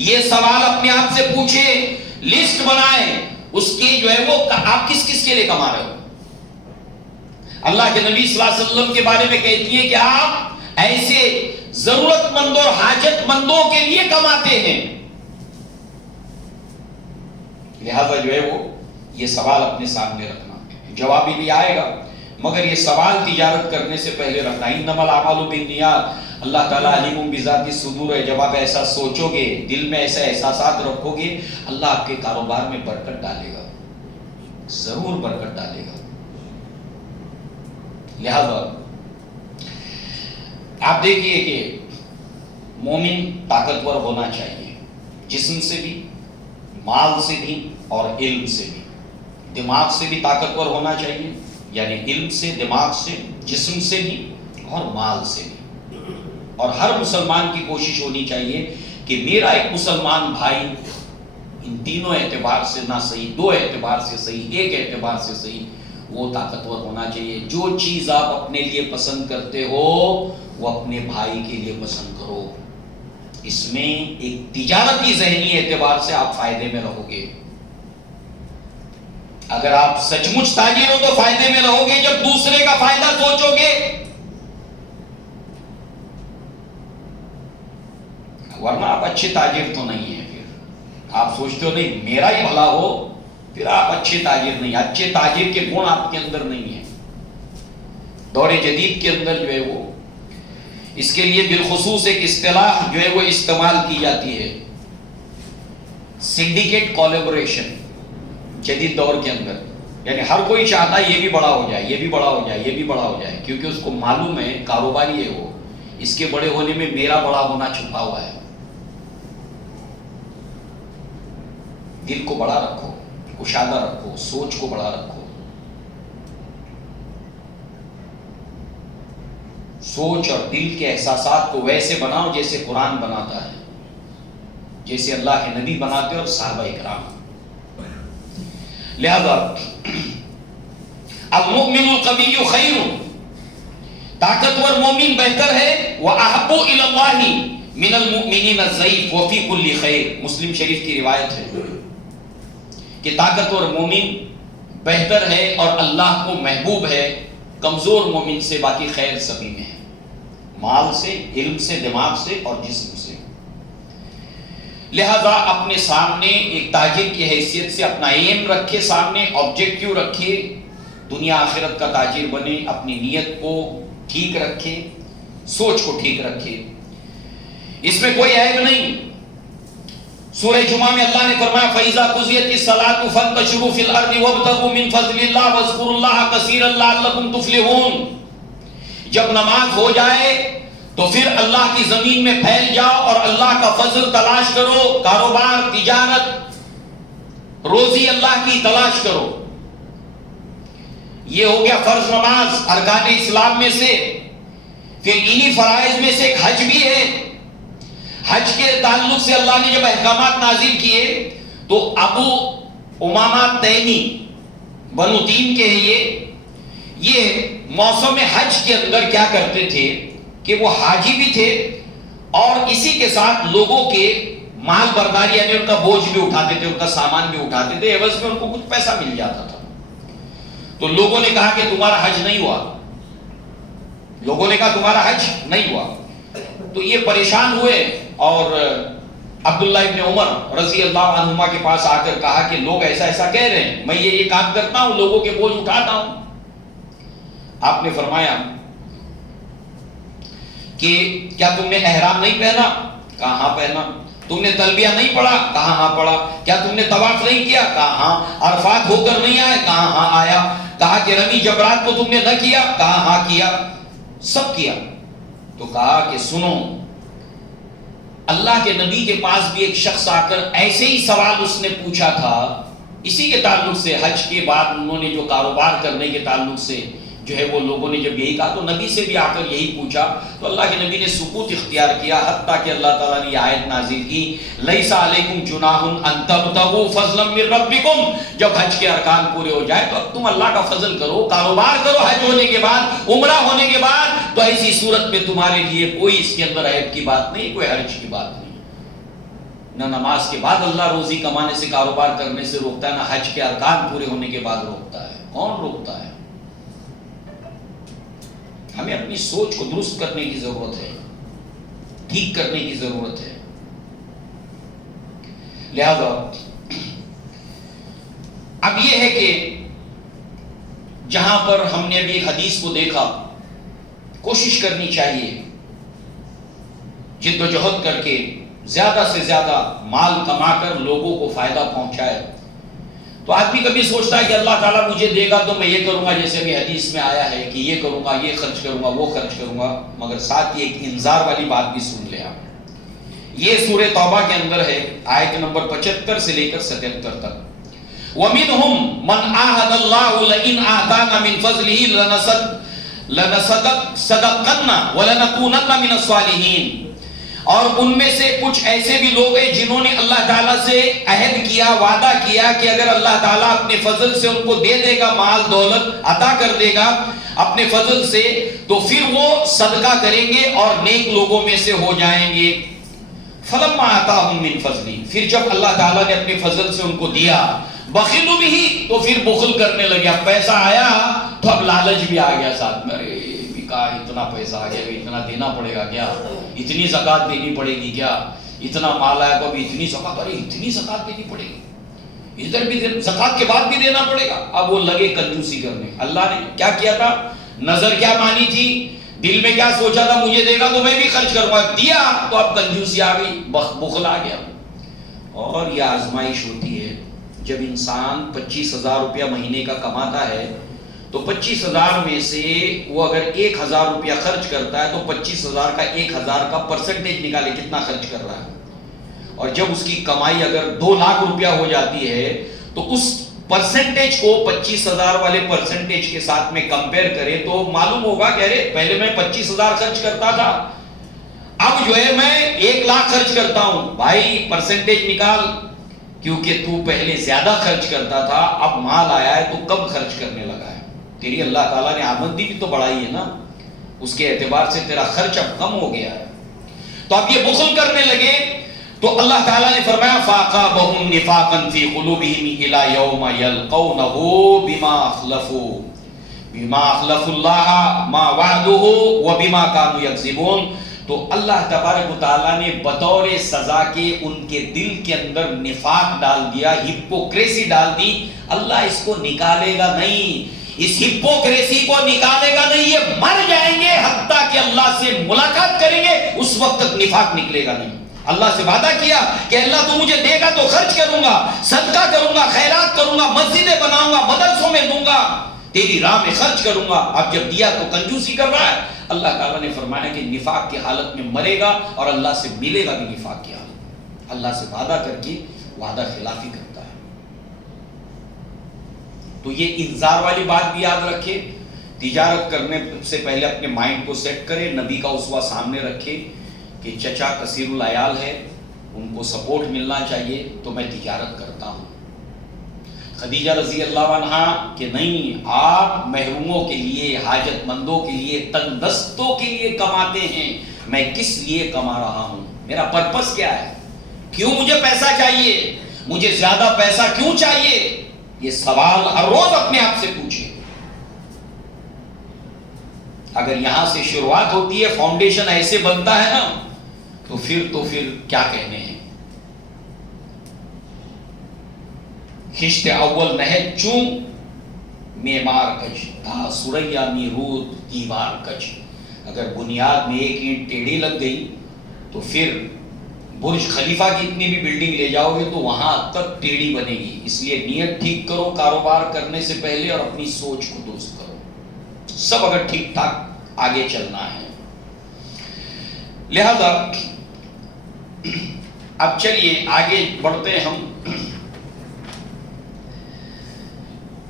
یہ سوال اپنے آپ سے پوچھے، لسٹ بنائے اس کی جو ہے وہ آپ کس کس کے لیے کما رہے ہو۔ اللہ کے نبی صلی اللہ علیہ وسلم کے بارے میں کہتی ہیں کہ آپ ایسے ضرورت مند اور حاجت مندوں کے لیے کماتے ہیں، لہذا جو ہے وہ یہ سوال اپنے سامنے رکھنا، جواب بھی آئے گا مگر یہ سوال تجارت کرنے سے پہلے رکھنا۔ انما الاعمال بالنیات، اللہ تعالیٰ علیم بذات الصدور ہے، جب آپ ایسا سوچو گے، دل میں ایسے احساسات رکھو گے، اللہ آپ کے کاروبار میں برکت ڈالے گا، ضرور برکت ڈالے گا۔ لہذا آپ دیکھیے کہ مومن طاقتور ہونا چاہیے، جسم سے بھی، مال سے بھی اور علم سے بھی۔ دماغ سے بھی طاقتور ہونا چاہیے، یعنی علم سے، دماغ سے، جسم سے بھی اور مال سے بھی۔ اور ہر مسلمان کی کوشش ہونی چاہیے کہ میرا ایک مسلمان بھائی ان تینوں اعتبار سے نہ صحیح، 2 اعتبار سے صحیح، 1 اعتبار سے صحیح، وہ طاقتور ہونا چاہیے۔ جو چیز آپ اپنے لیے پسند کرتے ہو وہ اپنے بھائی کے لیے پسند کرو، اس میں ایک تجارتی ذہنی اعتبار سے آپ فائدے میں رہو گے۔ اگر آپ سچ مچ تاجر ہو تو فائدے میں رہو گے جب دوسرے کا فائدہ سوچو گے، ورنہ آپ اچھے تاجر تو نہیں ہیں۔ پھر آپ سوچتے ہو نہیں میرا ہی بھلا ہو، پھر آپ اچھے تاجر نہیں، اچھے تاجر کے گن آپ کے اندر نہیں ہیں۔ دور جدید کے اندر جو ہے وہ اس کے لیے بالخصوص ایک اصطلاح جو ہے وہ استعمال کی جاتی ہے، سنڈیکیٹ کولیبوریشن۔ جدید دور کے اندر یعنی ہر کوئی چاہتا ہے یہ بھی بڑا ہو جائے، یہ بھی بڑا ہو جائے، یہ بھی بڑا ہو جائے، کیونکہ اس کو معلوم ہے کاروباری ہے وہ، اس کے بڑے ہونے میں میرا بڑا ہونا چھپا ہوا ہے۔ دل کو بڑا رکھو، کشادہ رکھو، سوچ کو بڑا رکھو، سوچ اور دل کے احساسات کو ویسے بناؤ جیسے قرآن بناتا ہے، جیسے اللہ کے نبی بناتے اور صحابہ اکرام۔ لہذا المؤمن القوی خیر، طاقتور مومن بہتر ہے، وَأَحَبُّ إِلَى اللَّهِ مِنَ الْمُؤْمِنِينَ الضَّعِيفِ وَفِي كُلِّ خَيْرٍ۔ مسلم شریف کی روایت ہے کہ طاقتور مومن بہتر ہے اور اللہ کو محبوب ہے کمزور مومن سے، باقی خیر سبھی میں ہے، مال سے، علم سے، دماغ سے اور جسم سے۔ لہذا اپنے سامنے ایک تاجر کی حیثیت سے اپنا ایم رکھے، سامنے آبجیکٹیو رکھے، دنیا آخرت کا تاجر بنے، اپنی نیت کو ٹھیک رکھے، سوچ کو ٹھیک رکھے، اس میں کوئی عیب نہیں۔ سورہ جمعہ میں اللہ نے فرمایا فَإِذَا قُضِيَتِ الصَّلَاةُ فَانتَشِرُوا فِي الْأَرْضِ وَابْتَغُوا مِن فَضْلِ اللَّهِ وَاذْكُرُوا اللَّهَ كَثِيرًا لَعَلَّكُمْ تُفْلِحُونَ۔ جب نماز ہو جائے تو پھر اللہ کی زمین میں پھیل جاؤ اور اللہ کا فضل تلاش کرو، کاروبار، تجارت، روزی اللہ کی تلاش کرو. یہ ہو گیا فرض نماز ارکان اسلام میں سے. پھر انہی فرائض میں سے ایک حج بھی ہے. حج کے تعلق سے اللہ نے جب احکامات نازل کیے تو ابو امامہ تیمی بنو تیم کے ہیں یہ موسم حج کے اندر کیا کرتے تھے کہ وہ حاجی بھی تھے اور اسی کے ساتھ لوگوں کے مال برداری یعنی ان کا بوجھ بھی اٹھاتے تھے, ان کا سامان بھی اٹھاتے تھے, عوض میں ان کو کچھ پیسہ مل جاتا تھا. تو لوگوں نے کہا کہ تمہارا حج نہیں ہوا, لوگوں نے کہا تمہارا حج نہیں ہوا. تو یہ پریشان ہوئے اور عبداللہ ابن عمر رضی اللہ عنہما کے پاس آ کر کہا کہ لوگ ایسا ایسا کہہ رہے ہیں, میں یہ کام کرتا ہوں, لوگوں کے بوجھ اٹھاتا ہوں. آپ نے فرمایا کہ کیا تم نے احرام نہیں پہنا؟ کہا ہاں پہنا. تم نے تلبیہ نہیں پڑھا؟ کہا ہاں پڑھا. کیا تم نے طواف نہیں کیا؟ کہا ہاں. عرفات ہو کر نہیں آئے؟ کہا ہاں آیا. کہا کہ رمی جبرات کو تم نے نہ کیا؟ کہا ہاں کیا. سب کیا. تو کہا کہ سنو, اللہ کے نبی کے پاس بھی ایک شخص آ کر ایسے ہی سوال اس نے پوچھا تھا, اسی کے تعلق سے حج کے بعد انہوں نے جو کاروبار کرنے کے تعلق سے جو ہے وہ لوگوں نے جب یہی کہا تو نبی سے بھی آ کر یہی پوچھا تو اللہ کے نبی نے سکوت اختیار کیا, حتیٰ کہ اللہ تعالیٰ نے یہ آیت نازل کی لیس علیکم جناح ان تبتغوا فضلا من ربکم. جب حج کے ارکان پورے ہو جائے تو اب تم اللہ کا فضل کرو, کاروبار کرو حج ہونے کے بعد, عمرہ ہونے کے بعد, تو ایسی صورت میں تمہارے لیے کوئی اس کے اندر عیب کی بات نہیں, کوئی حرج کی بات نہیں. نہ نماز کے بعد اللہ روزی کمانے سے کاروبار کرنے سے روکتا ہے, نہ حج کے ارکان پورے ہونے کے بعد روکتا ہے. کون روکتا ہے؟ ہمیں اپنی سوچ کو درست کرنے کی ضرورت ہے, ٹھیک کرنے کی ضرورت ہے. لہذا اب یہ ہے کہ جہاں پر ہم نے ابھی ایک حدیث کو دیکھا, کوشش کرنی چاہیے جد و جہد کر کے زیادہ سے زیادہ مال کما کر لوگوں کو فائدہ پہنچائے. تو آدمی کبھی سوچتا ہے کہ اللہ تعالیٰ مجھے دے گا تو میں یہ کروں گا, جیسے بھی حدیث میں آیا ہے کہ یہ کروں گا, یہ خرچ کروں گا, وہ خرچ کروں گا. مگر ساتھ ہی ایک انذار والی بات بھی سن لیں آپ. یہ سورہ توبہ کے اندر ہے, آیت نمبر 75 سے لے کر 77 تک. وَمِنْهُمْ مَنْ عَاهَدَ اللَّهُ لَئِنْ آتَانَا مِنْ فَضْلِهِ لَنَصَدَّقَنَّ وَلَنَكُونَنَّ مِنَ الصَّالِحِينَ. اور ان میں سے کچھ ایسے بھی لوگ ہیں جنہوں نے اللہ تعالیٰ سے عہد کیا, وعدہ کیا کہ اگر اللہ تعالیٰ اپنے فضل سے ان کو دے دے گا, مال دولت عطا کر دے گا اپنے فضل سے, تو پھر وہ صدقہ کریں گے اور نیک لوگوں میں سے ہو جائیں گے. فلما آتاہم من فضلی, پھر جب اللہ تعالیٰ نے اپنے فضل سے ان کو دیا, بخلوا بھی, تو پھر بخل کرنے لگے. اب پیسہ آیا تو اب لالچ بھی آ گیا ساتھ میں, اتنا پیسہ آ گیا, اتنا دینا پڑے گا کیا, اتنی زکات دینی پڑے گی کیا, اتنا مال آیا تو ابھی اتنی زکات, ارے اتنی زکات دینی پڑے گی, ادھر بھی زکات کے بعد بھی دینا پڑے گا. اب وہ لگے کنجوسی کرنے. اللہ نے کیا کیا تھا, نظر کیا مانی تھی, دل میں کیا سوچا تھا, مجھے دے گا تو میں بھی خرچ کروں گا, دیا تو اب کنجوسی آ گئی, بخل آ گیا. اور یہ آزمائش ہوتی ہے جب انسان 25,000 روپیہ مہینے کا کماتا ہے تو 25,000 میں سے وہ اگر 1,000 روپیہ خرچ کرتا ہے تو 25,000 کا 1,000 کا پرسنٹیج نکالے کتنا خرچ کر رہا ہے. اور جب اس کی کمائی اگر 2 لاکھ روپیہ ہو جاتی ہے تو اس پرسنٹیج کو 25,000 والے پرسنٹیج کے ساتھ میں کمپیئر کرے تو معلوم ہوگا کہ ارے پہلے میں 25,000 خرچ کرتا تھا, اب جو ہے میں 1 لاکھ خرچ کرتا ہوں. بھائی پرسنٹیج نکال, کیونکہ تو پہلے زیادہ خرچ کرتا تھا, اب مال آیا ہے تو کم خرچ کرنے لگا ہے. تیری اللہ تعالیٰ نے آمدنی بھی تو بڑھائی ہے نا, اس کے اعتبار سے تیرا خرچ اب کم ہو گیا ہے. تو اب یہ بخل کرنے لگے تو اللہ تعالیٰ نے فرمایا فَأَعْقَابَهُمْ نِفَاقًا فِي قُلُوبِهِمْ إِلَى يَوْمَ يَلْقَوْنَهُ بِمَا أَخْلَفُوا اللَّهَ مَا وَعَدُوهُ وَبِمَا كَانُوا يَكْذِبُونَ. تو اللہ تبارک و تعالیٰ نے بطور سزا کے ان کے دل کے اندر نفاق ڈال دیا, ہپوکریسی ڈال دی. اللہ اس کو نکالے گا نہیں, اس ہپوکریسی کو نکالے گا نہیں, یہ مر جائیں گے حتیٰ کہ اللہ سے ملاقات کریں گے, اس وقت تک نفاق نکلے گا نہیں. اللہ سے وعدہ کیا کہ اللہ تو مجھے دے گا تو خرچ کروں گا, صدقہ کروں گا, خیرات کروں گا, مسجدیں بناؤں گا, مدرسوں میں دوں گا, تیری راہ میں خرچ کروں گا. اب جب دیا تو کنجوسی کر رہا ہے. اللہ تعالیٰ نے فرمایا کہ نفاق کی حالت میں مرے گا اور اللہ سے ملے گا بھی نفاق کی حالت. اللہ سے وعدہ کر کے وعدہ خلافی کرتا ہے. تو یہ انذار والی بات بھی یاد رکھے، تجارت کرنے سے پہلے اپنے مائنڈ کو سیٹ کرے، نبی کا اسوہ سامنے رکھے کہ چچا کثیر العیال ہے، ان کو سپورٹ ملنا چاہیے تو میں تجارت کرتا ہوں۔ خدیجہ رضی اللہ عنہا کہ نہیں، آپ محروموں کے لیے، حاجت مندوں کے لیے، تنگ دستوں کے لیے کماتے ہیں، میں کس لیے کما رہا ہوں، میرا پرپس کیا ہے، کیوں مجھے پیسہ چاہیے، مجھے زیادہ پیسہ کیوں چاہیے؟ یہ سوال ہر روز اپنے آپ سے پوچھیں۔ اگر یہاں سے شروعات ہوتی ہے، فاؤنڈیشن ایسے بنتا ہے نا، تو پھر کیا کہنے ہیں۔ خشت اول نہد چوں معمار کج، تا سریا میرود دیوار کج۔ اگر بنیاد میں ایک اینٹ ٹیڑھی لگ گئی تو پھر برج خلیفہ کی اتنی بھی بلڈنگ لے جاؤ گے تو وہاں تک ٹیڑھی بنے گی۔ اس لیے نیت ٹھیک کرو کاروبار کرنے سے پہلے، اور اپنی سوچ کو درست کرو، سب اگر ٹھیک ٹھاک آگے چلنا ہے۔ لہذا اب چلیے آگے بڑھتے ہیں۔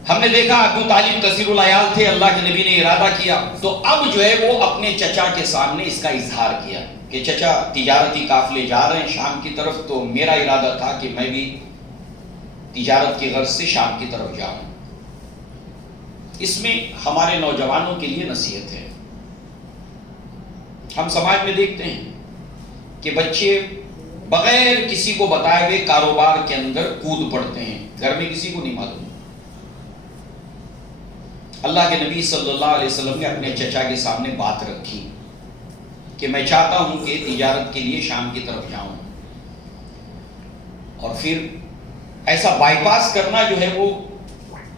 ہم نے دیکھا ابو طالب کثیر العیال تھے، اللہ کے نبی نے ارادہ کیا تو اب جو ہے وہ اپنے چچا کے سامنے اس کا اظہار کیا کہ چچا تجارتی قافلے جا رہے ہیں شام کی طرف، تو میرا ارادہ تھا کہ میں بھی تجارت کی غرض سے شام کی طرف جاؤں۔ اس میں ہمارے نوجوانوں کے لیے نصیحت ہے۔ ہم سماج میں دیکھتے ہیں کہ بچے بغیر کسی کو بتائے ہوئے کاروبار کے اندر کود پڑتے ہیں، گھر میں کسی کو نہیں معلوم۔ اللہ کے نبی صلی اللہ علیہ وسلم نے اپنے چچا کے سامنے بات رکھی کہ میں چاہتا ہوں کہ تجارت کے لیے شام کی طرف جاؤں، اور پھر ایسا بائی پاس کرنا جو ہے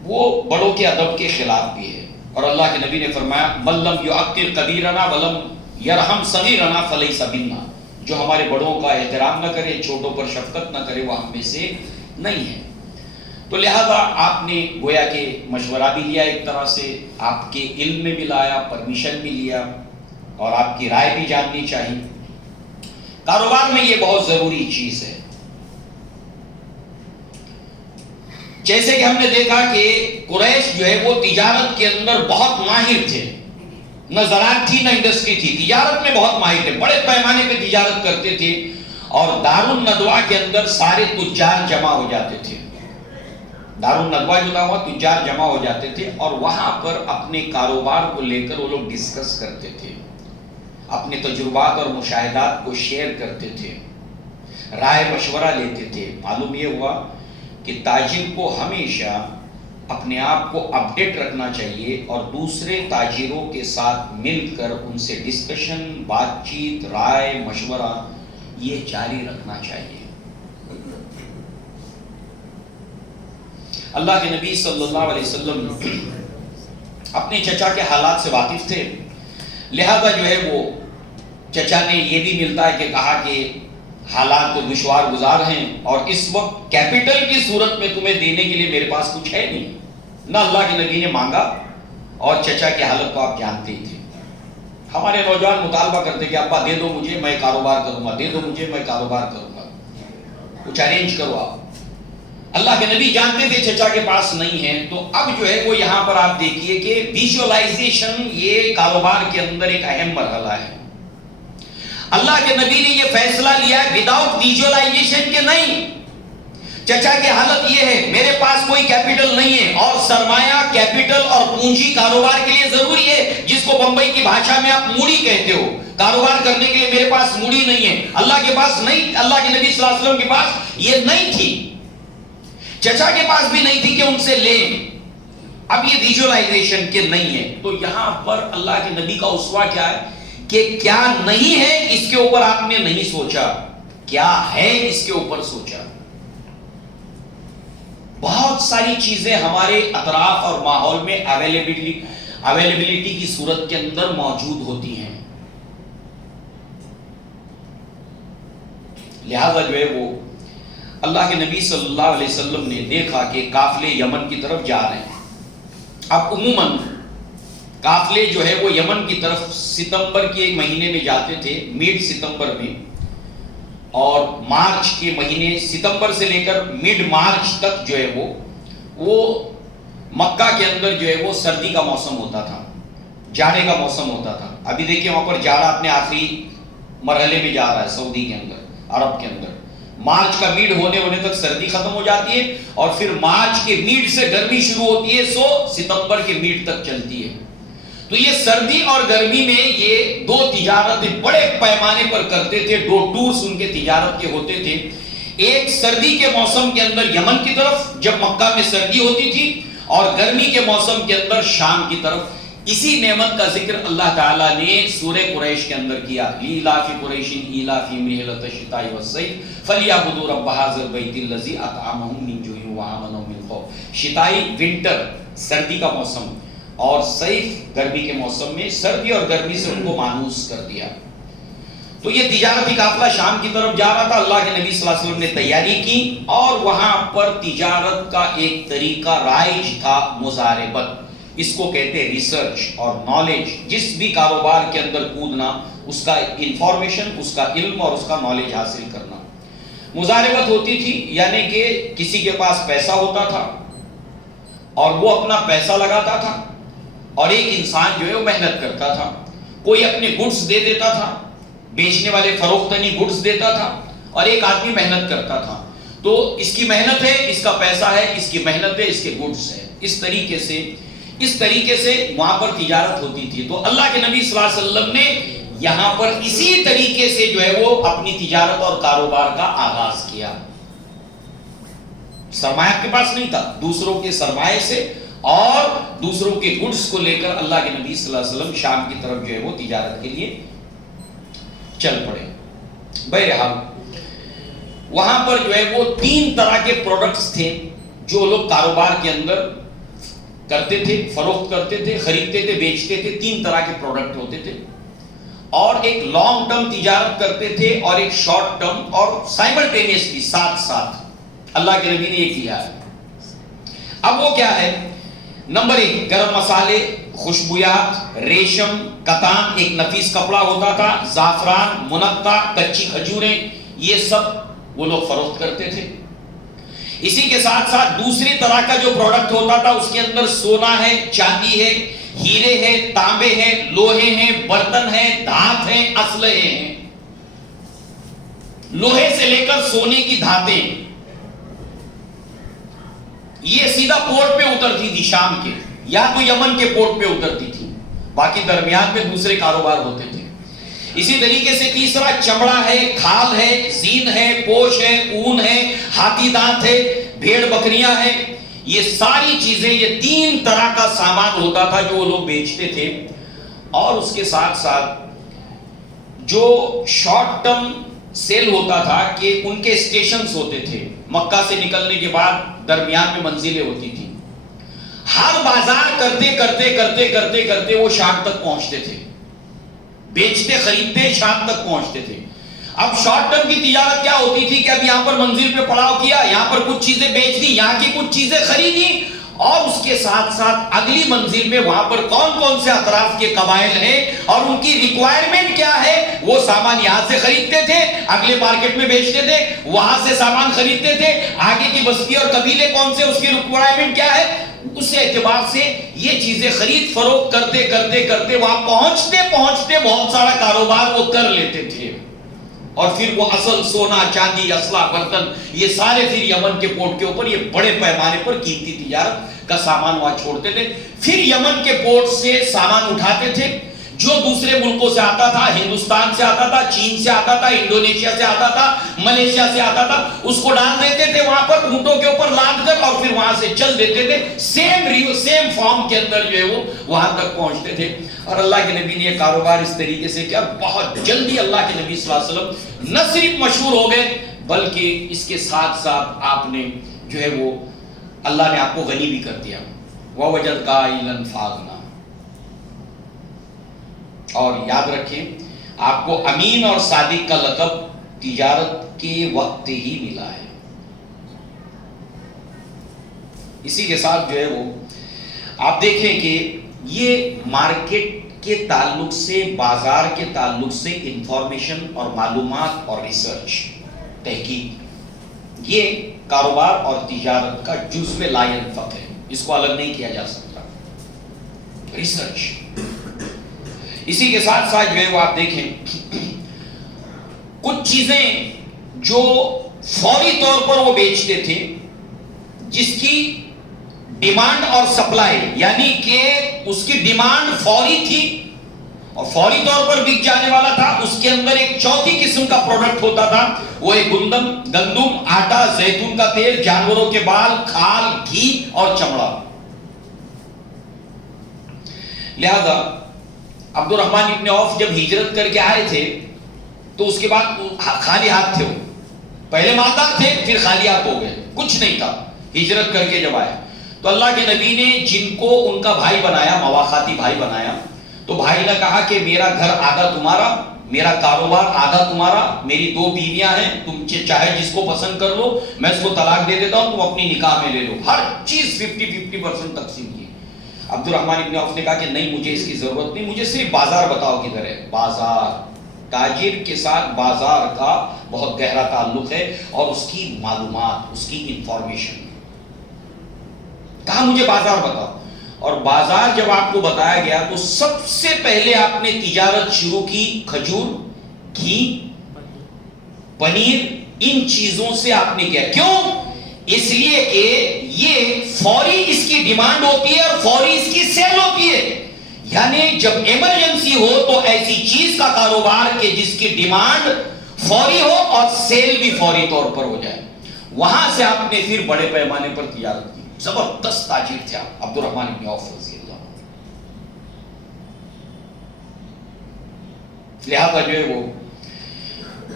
وہ بڑوں کے ادب کے خلاف بھی ہے۔ اور اللہ کے نبی نے فرمایا من لم یعقر کبیرنا ولم یرحم صغیرنا فلیس منا، جو ہمارے بڑوں کا احترام نہ کرے، چھوٹوں پر شفقت نہ کرے، وہ ہم میں سے نہیں ہے۔ تو لہذا آپ نے گویا کہ مشورہ بھی لیا، ایک طرح سے آپ کے علم میں بھی لایا، پرمیشن بھی لیا، اور آپ کی رائے بھی جاننی چاہیے۔ کاروبار میں یہ بہت ضروری چیز ہے۔ جیسے کہ ہم نے دیکھا کہ قریش جو ہے وہ تجارت کے اندر بہت ماہر تھے، نہ زراعت تھی نہ انڈسٹری تھی، تجارت میں بہت ماہر تھے، بڑے پیمانے پہ تجارت کرتے تھے، اور دار الندوہ کے اندر سارے تجار جمع ہو جاتے تھے۔ دار الندوہ جو تھا وہ تجار جمع ہو جاتے تھے، اور وہاں پر اپنے کاروبار کو لے کر وہ لوگ ڈسکس کرتے تھے، اپنے تجربات اور مشاہدات کو شیئر کرتے تھے، رائے مشورہ لیتے تھے۔ معلوم یہ ہوا کہ تاجر کو ہمیشہ اپنے آپ کو اپڈیٹ رکھنا چاہیے، اور دوسرے تاجروں کے ساتھ مل کر ان سے ڈسکشن، بات چیت، رائے مشورہ یہ جاری رکھنا چاہیے۔ اللہ کے نبی صلی اللہ علیہ وسلم اپنے چچا کے حالات سے واقف تھے، لہذا جو ہے وہ چچا نے یہ بھی ملتا ہے کہ کہا کہ حالات تو دشوار گزار ہیں، اور اس وقت کیپٹل کی صورت میں تمہیں دینے کے لیے میرے پاس کچھ ہے نہیں، نہ اللہ کے نبی نے مانگا، اور چچا کی حالت تو آپ جانتے ہی تھے۔ ہمارے نوجوان مطالبہ کرتے کہ ابا دے دو مجھے، میں کاروبار کروں گا، دے دو مجھے، میں کاروبار کروں گا، کچھ ارینج کرو آپ۔ اللہ کے نبی جانتے تھے چچا کے پاس نہیں ہے، تو اب جو ہے وہ یہاں پر آپ دیکھیے کہ ویژوائزیشن یہ کاروبار کے اندر ایک اہم مرحلہ ہے۔ اللہ کے نبی نے یہ فیصلہ لیا ہے وداؤٹ ویژوائزیشن کے نہیں۔ چچا کی حالت یہ ہے میرے پاس کوئی کیپٹل نہیں ہے، اور سرمایہ، کیپٹل اور پونجی کاروبار کے لیے ضروری ہے، جس کو بمبئی کی بھاشا میں آپ موڑی کہتے ہو۔ کاروبار کرنے کے لیے میرے پاس موڑی نہیں ہے، اللہ کے پاس نہیں، اللہ کے نبی صلی اللہ علیہ وسلم کے پاس یہ نہیں تھی، چچا کے پاس بھی نہیں تھی کہ ان سے لیں۔ اب یہ ویژوائزیشن کے نہیں ہے، تو یہاں پر اللہ کے نبی کا اسوہ کیا ہے کہ کیا نہیں ہے اس کے اوپر آپ نے نہیں سوچا، کیا ہے اس کے اوپر سوچا۔ بہت ساری چیزیں ہمارے اطراف اور ماحول میں اویلیبلٹی کی صورت کے اندر موجود ہوتی ہیں، لہذا جو ہے وہ اللہ کے نبی صلی اللہ علیہ وسلم نے دیکھا کہ قافلے یمن کی طرف جا رہے ہیں۔ اب عموماً قافلے جو ہے وہ یمن کی طرف ستمبر کے ایک مہینے میں جاتے تھے، مڈ ستمبر میں، اور مارچ کے مہینے ستمبر سے لے کر مڈ مارچ تک جو ہے وہ مکہ کے اندر جو ہے وہ سردی کا موسم ہوتا تھا، جاڑے کا موسم ہوتا تھا. ابھی دیکھیں وہاں پر جاڑا اپنے آخری مرحلے میں جا رہا ہے سعودی کے اندر، عرب کے اندر. مارچ کا میڈ ہونے تک سردی ختم ہو جاتی ہے اور پھر مارچ کے میڈ سے گرمی شروع ہوتی ہے، سو ستمبر کے میڈ تک چلتی ہے. تو یہ سردی اور گرمی میں یہ دو تجارتیں بڑے پیمانے پر کرتے تھے، دو ٹورز ان کے تجارت کے ہوتے تھے. ایک سردی کے موسم کے اندر یمن کی طرف جب مکہ میں سردی ہوتی تھی، اور گرمی کے موسم کے اندر شام کی طرف. اسی نعمت کا ذکر اللہ تعالیٰ نے سورہ قریش کے اندر کیا. لِإِيلَافِ قُرَيْشٍ إِيلَافِهِمْ رِحْلَةَ الشِّتَاءِ وَالصَّيْفِ فَلْيَعْبُدُوا رَبَّ هَٰذَا الْبَيْتِ الَّذِي أَطْعَمَهُم مِّن جُوعٍ وَآمَنَهُم مِّن خَوْفٍ. شتائی ونٹر سردی کا موسم اور صیف گرمی کے موسم میں سردی اور گرمی سے ان کو مانوس کر دیا. تو یہ تجارتی قافلہ شام کی طرف جا رہا تھا. اللہ کے نبی صلی اللہ علیہ وسلم نے تیاری کی اور وہاں پر تجارت کا ایک طریقہ رائج تھا، مزاربت. اس کو کہتے ہیں ریسرچ اور نالج. جس بھی کاروبار کے اندر کودنا، اس کا انفارمیشن، اس کا علم اور اس کا نالج حاصل کرنا. مزاربت ہوتی تھی، یعنی کہ کسی کے پاس پیسہ ہوتا تھا اور وہ اپنا پیسہ لگاتا تھا اور ایک انسان جو ہے وہ محنت کرتا تھا. کوئی اپنے گڈز دے دیتا تھا، بیچنے والے فروختنی گڈز دیتا تھا اور ایک آدمی محنت کرتا تھا. تو اس کی محنت ہے، اس کا پیسہ ہے، اس کی محنت ہے، اس کے گڈز ہے. اس طریقے سے وہاں پر تجارت ہوتی تھی. تو اللہ کے نبی صلی اللہ علیہ وسلم نے یہاں پر اسی طریقے سے جو ہے وہ اپنی تجارت اور کاروبار کا آغاز کیا. سرمایہ کے پاس نہیں تھا، دوسروں کے سرمایہ سے اور دوسروں کے گڈز کو لے کر اللہ کے نبی صلی اللہ علیہ وسلم شام کی طرف جو ہے وہ تجارت کے لیے چل پڑے. بہرحال وہاں پر جو ہے وہ 3 طرح کے پروڈکٹس تھے جو لوگ کاروبار کے اندر کرتے تھے، فروخت کرتے تھے، خریدتے تھے، بیچتے تھے. 3 طرح کے پروڈکٹ ہوتے تھے اور ایک لانگ ٹرم تجارت کرتے تھے اور ایک شارٹ ٹرم، اور سائملٹینیسلی ساتھ ساتھ اللہ کے نبی نے یہ کیا ہے. اب وہ کیا ہے؟ نمبر 1 گرم مسالے، خوشبویات، ریشم، کتان ایک نفیس کپڑا ہوتا تھا، زعفران، منقع، کچی کھجوریں، یہ سب وہ لوگ فروخت کرتے تھے. اسی کے ساتھ ساتھ دوسری طرح کا جو پروڈکٹ ہوتا تھا اس کے اندر سونا ہے، چاندی ہے، ہیرے ہیں، تانبے ہیں، لوہے ہیں، برتن ہیں، دھات ہیں، اسلحے ہیں. لوہے سے لے کر سونے کی دھاتیں، یہ سیدھا پورٹ پہ اترتی تھی شام کے یا تو یمن کے پورٹ پہ اترتی تھی. باقی درمیان میں دوسرے کاروبار ہوتے تھے. اسی طریقے سے تیسرا چمڑا ہے، کھال ہے، زین ہے، پوش ہے، اون ہے، ہاتھی دانت ہے، بھیڑ بکریاں ہیں. یہ ساری چیزیں، یہ 3 طرح کا سامان ہوتا تھا جو وہ لوگ بیچتے تھے. اور اس کے ساتھ ساتھ جو شارٹ ٹرم سیل ہوتا تھا کہ ان کے اسٹیشنز ہوتے تھے. مکہ سے نکلنے کے بعد درمیان میں منزلیں ہوتی تھی. ہر بازار کرتے کرتے کرتے کرتے کرتے وہ شام تک پہنچتے تھے، بیچتے خریدتے شام تک پہنچتے تھے. اب شارٹ ٹرم کی تجارت کیا ہوتی تھی کہ اب یہاں پر منزل پہ پڑاؤ کیا، یہاں پر کچھ چیزیں بیچ دی، یہاں کی کچھ چیزیں خریدی، اور اس کے ساتھ ساتھ اگلی منزل میں وہاں پر کون کون سے اطراف کے قبائل ہیں اور ان کی ریکوائرمنٹ کیا ہے، وہ سامان یہاں سے خریدتے تھے، اگلے مارکیٹ میں بیچتے تھے، وہاں سے سامان خریدتے تھے، آگے کی بستی اور قبیلے کون سے، اس کی ریکوائرمنٹ کیا ہے، اس اعتبار سے یہ چیزیں خرید فروخت کرتے کرتے کرتے وہاں پہنچتے پہنچتے بہت سارا کاروبار وہ کر لیتے تھے. اور پھر وہ اصل سونا، چاندی، اسلحہ، برتن، یہ سارے پھر یمن کے پورٹ کے اوپر یہ بڑے پیمانے پر قیمتی تجارت کا سامان وہاں چھوڑتے تھے. پھر یمن کے پورٹ سے سامان اٹھاتے تھے جو دوسرے ملکوں سے آتا تھا، ہندوستان سے آتا تھا، چین سے آتا تھا، انڈونیشیا سے آتا تھا، ملیشیا سے آتا تھا، اس کو ڈال دیتے تھے وہاں پر اونٹوں کے اوپر لاد کر اور پھر وہاں سے چل دیتے تھے. سیم فارم کے اندر جو ہے وہ وہاں تک پہنچتے تھے. اور اللہ کے نبی نے یہ کاروبار اس طریقے سے کیا، بہت جلدی اللہ کے نبی صلی اللہ علیہ وسلم نہ صرف مشہور ہو گئے بلکہ اس کے ساتھ ساتھ آپ نے جو ہے وہ اللہ نے آپ کو غنی بھی کر دیا. وَوَجَدْكَ عَائِلًا فَأَغْنَىٰ. اور یاد رکھیں آپ کو امین اور صادق کا لقب تجارت کے وقت ہی ملا ہے. اسی کے ساتھ جو ہے وہ آپ دیکھیں کہ یہ مارکیٹ کے تعلق سے، بازار کے تعلق سے انفارمیشن اور معلومات اور ریسرچ، تحقیق، یہ کاروبار اور تجارت کا جزو لا ينفق ہے. اس کو الگ نہیں کیا جا سکتا. ریسرچ. اسی کے ساتھ ساتھ جو ہے وہ آپ دیکھیں کچھ چیزیں جو فوری طور پر وہ بیچتے تھے جس کی ڈیمانڈ اور سپلائی، یعنی کہ اس کی ڈیمانڈ فوری تھی اور فوری طور پر بک جانے والا تھا. اس کے اندر ایک چوتھی قسم کا پروڈکٹ ہوتا تھا، وہ ایک گندم، آٹا، زیتون کا تیل، جانوروں کے بال، کھال، گھی اور چمڑا. لہذا عبد الرحمن ابن عوف جب ہجرت کر کے آئے تھے تو اس کے بعد خالی ہاتھ تھے. وہ پہلے مالدار تھے، پھر خالی ہاتھ ہو گئے، کچھ نہیں تھا. ہجرت کر کے جب آئے تو اللہ کے نبی نے جن کو ان کا بھائی بنایا، مواخاتی بھائی بنایا، تو بھائی نے کہا کہ میرا گھر آدھا تمہارا، میرا کاروبار آدھا تمہارا، میری 2 بیویاں ہیں، تم چاہے جس کو پسند کر لو، میں اس کو طلاق دے دیتا ہوں، تم اپنی نکاح میں لے لو. ہر چیز 50% تقسیم کی. عبد الرحمن ابن عوف نے کہا کہ نہیں، مجھے اس کی ضرورت نہیں، مجھے صرف بازار بتاؤ کدھر ہے. بازار، تاجر کے ساتھ بازار کا بہت گہرا تعلق ہے اور اس کی معلومات، اس کی انفارمیشن. کہا مجھے بازار بتاؤ. اور بازار جب آپ کو بتایا گیا تو سب سے پہلے آپ نے تجارت شروع کی کھجور، گھی، پنیر، ان چیزوں سے آپ نے کیا. کیوں؟ اس لیے کہ یہ فوری اس کی ڈیمانڈ ہوتی ہے اور فوری اس کی سیل ہوتی ہے. یعنی جب ایمرجنسی ہو تو ایسی چیز کا کاروبار کہ جس کی ڈیمانڈ فوری ہو اور سیل بھی فوری طور پر ہو جائے. وہاں سے آپ نے پھر بڑے پیمانے پر تجارت کی. زبردست تاجر تھا عبد الرحمن ابن عوف رضی اللہ عنہ. لہذا جو ہے وہ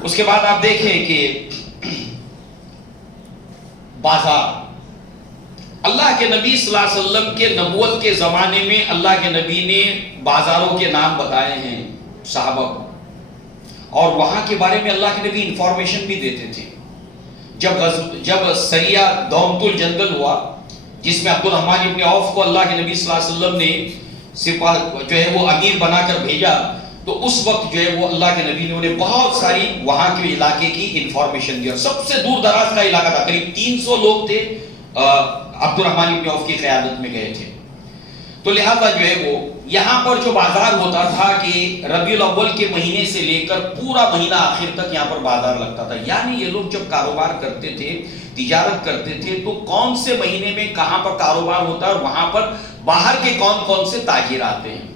اس کے بعد آپ دیکھیں کہ بازار، اللہ کے نبی صلی اللہ علیہ وسلم کے نبوت کے زمانے میں اللہ کے نبی نے بازاروں کے نام بتائے ہیں صحابہ کو، اور وہاں کے بارے میں اللہ کے نبی انفارمیشن بھی دیتے تھے. جب سریہ دومت الجندل ہوا جس میں عبد الرحمن ابن عوف کو اللہ کے نبی صلی اللہ علیہ وسلم نے سپاہ جو ہے وہ امیر بنا کر بھیجا، تو اس وقت جو ہے وہ اللہ کے نبی نے انہیں بہت ساری وہاں کے علاقے کی انفارمیشن دی. اور سب سے دور دراز کا علاقہ تھا، قریب 300 لوگ تھے عبد الرحمن ابن عوف کی قیادت میں گئے تھے. تو لہذا جو ہے وہ یہاں پر جو بازار ہوتا تھا کہ ربیع الاول کے مہینے سے لے کر پورا مہینہ آخر تک یہاں پر بازار لگتا تھا. یعنی یہ لوگ جب کاروبار کرتے تھے، تجارت کرتے تھے، تو کون سے مہینے میں کہاں پر کاروبار ہوتا ہے اور وہاں پر باہر کے کون کون سے تاجر آتے ہیں،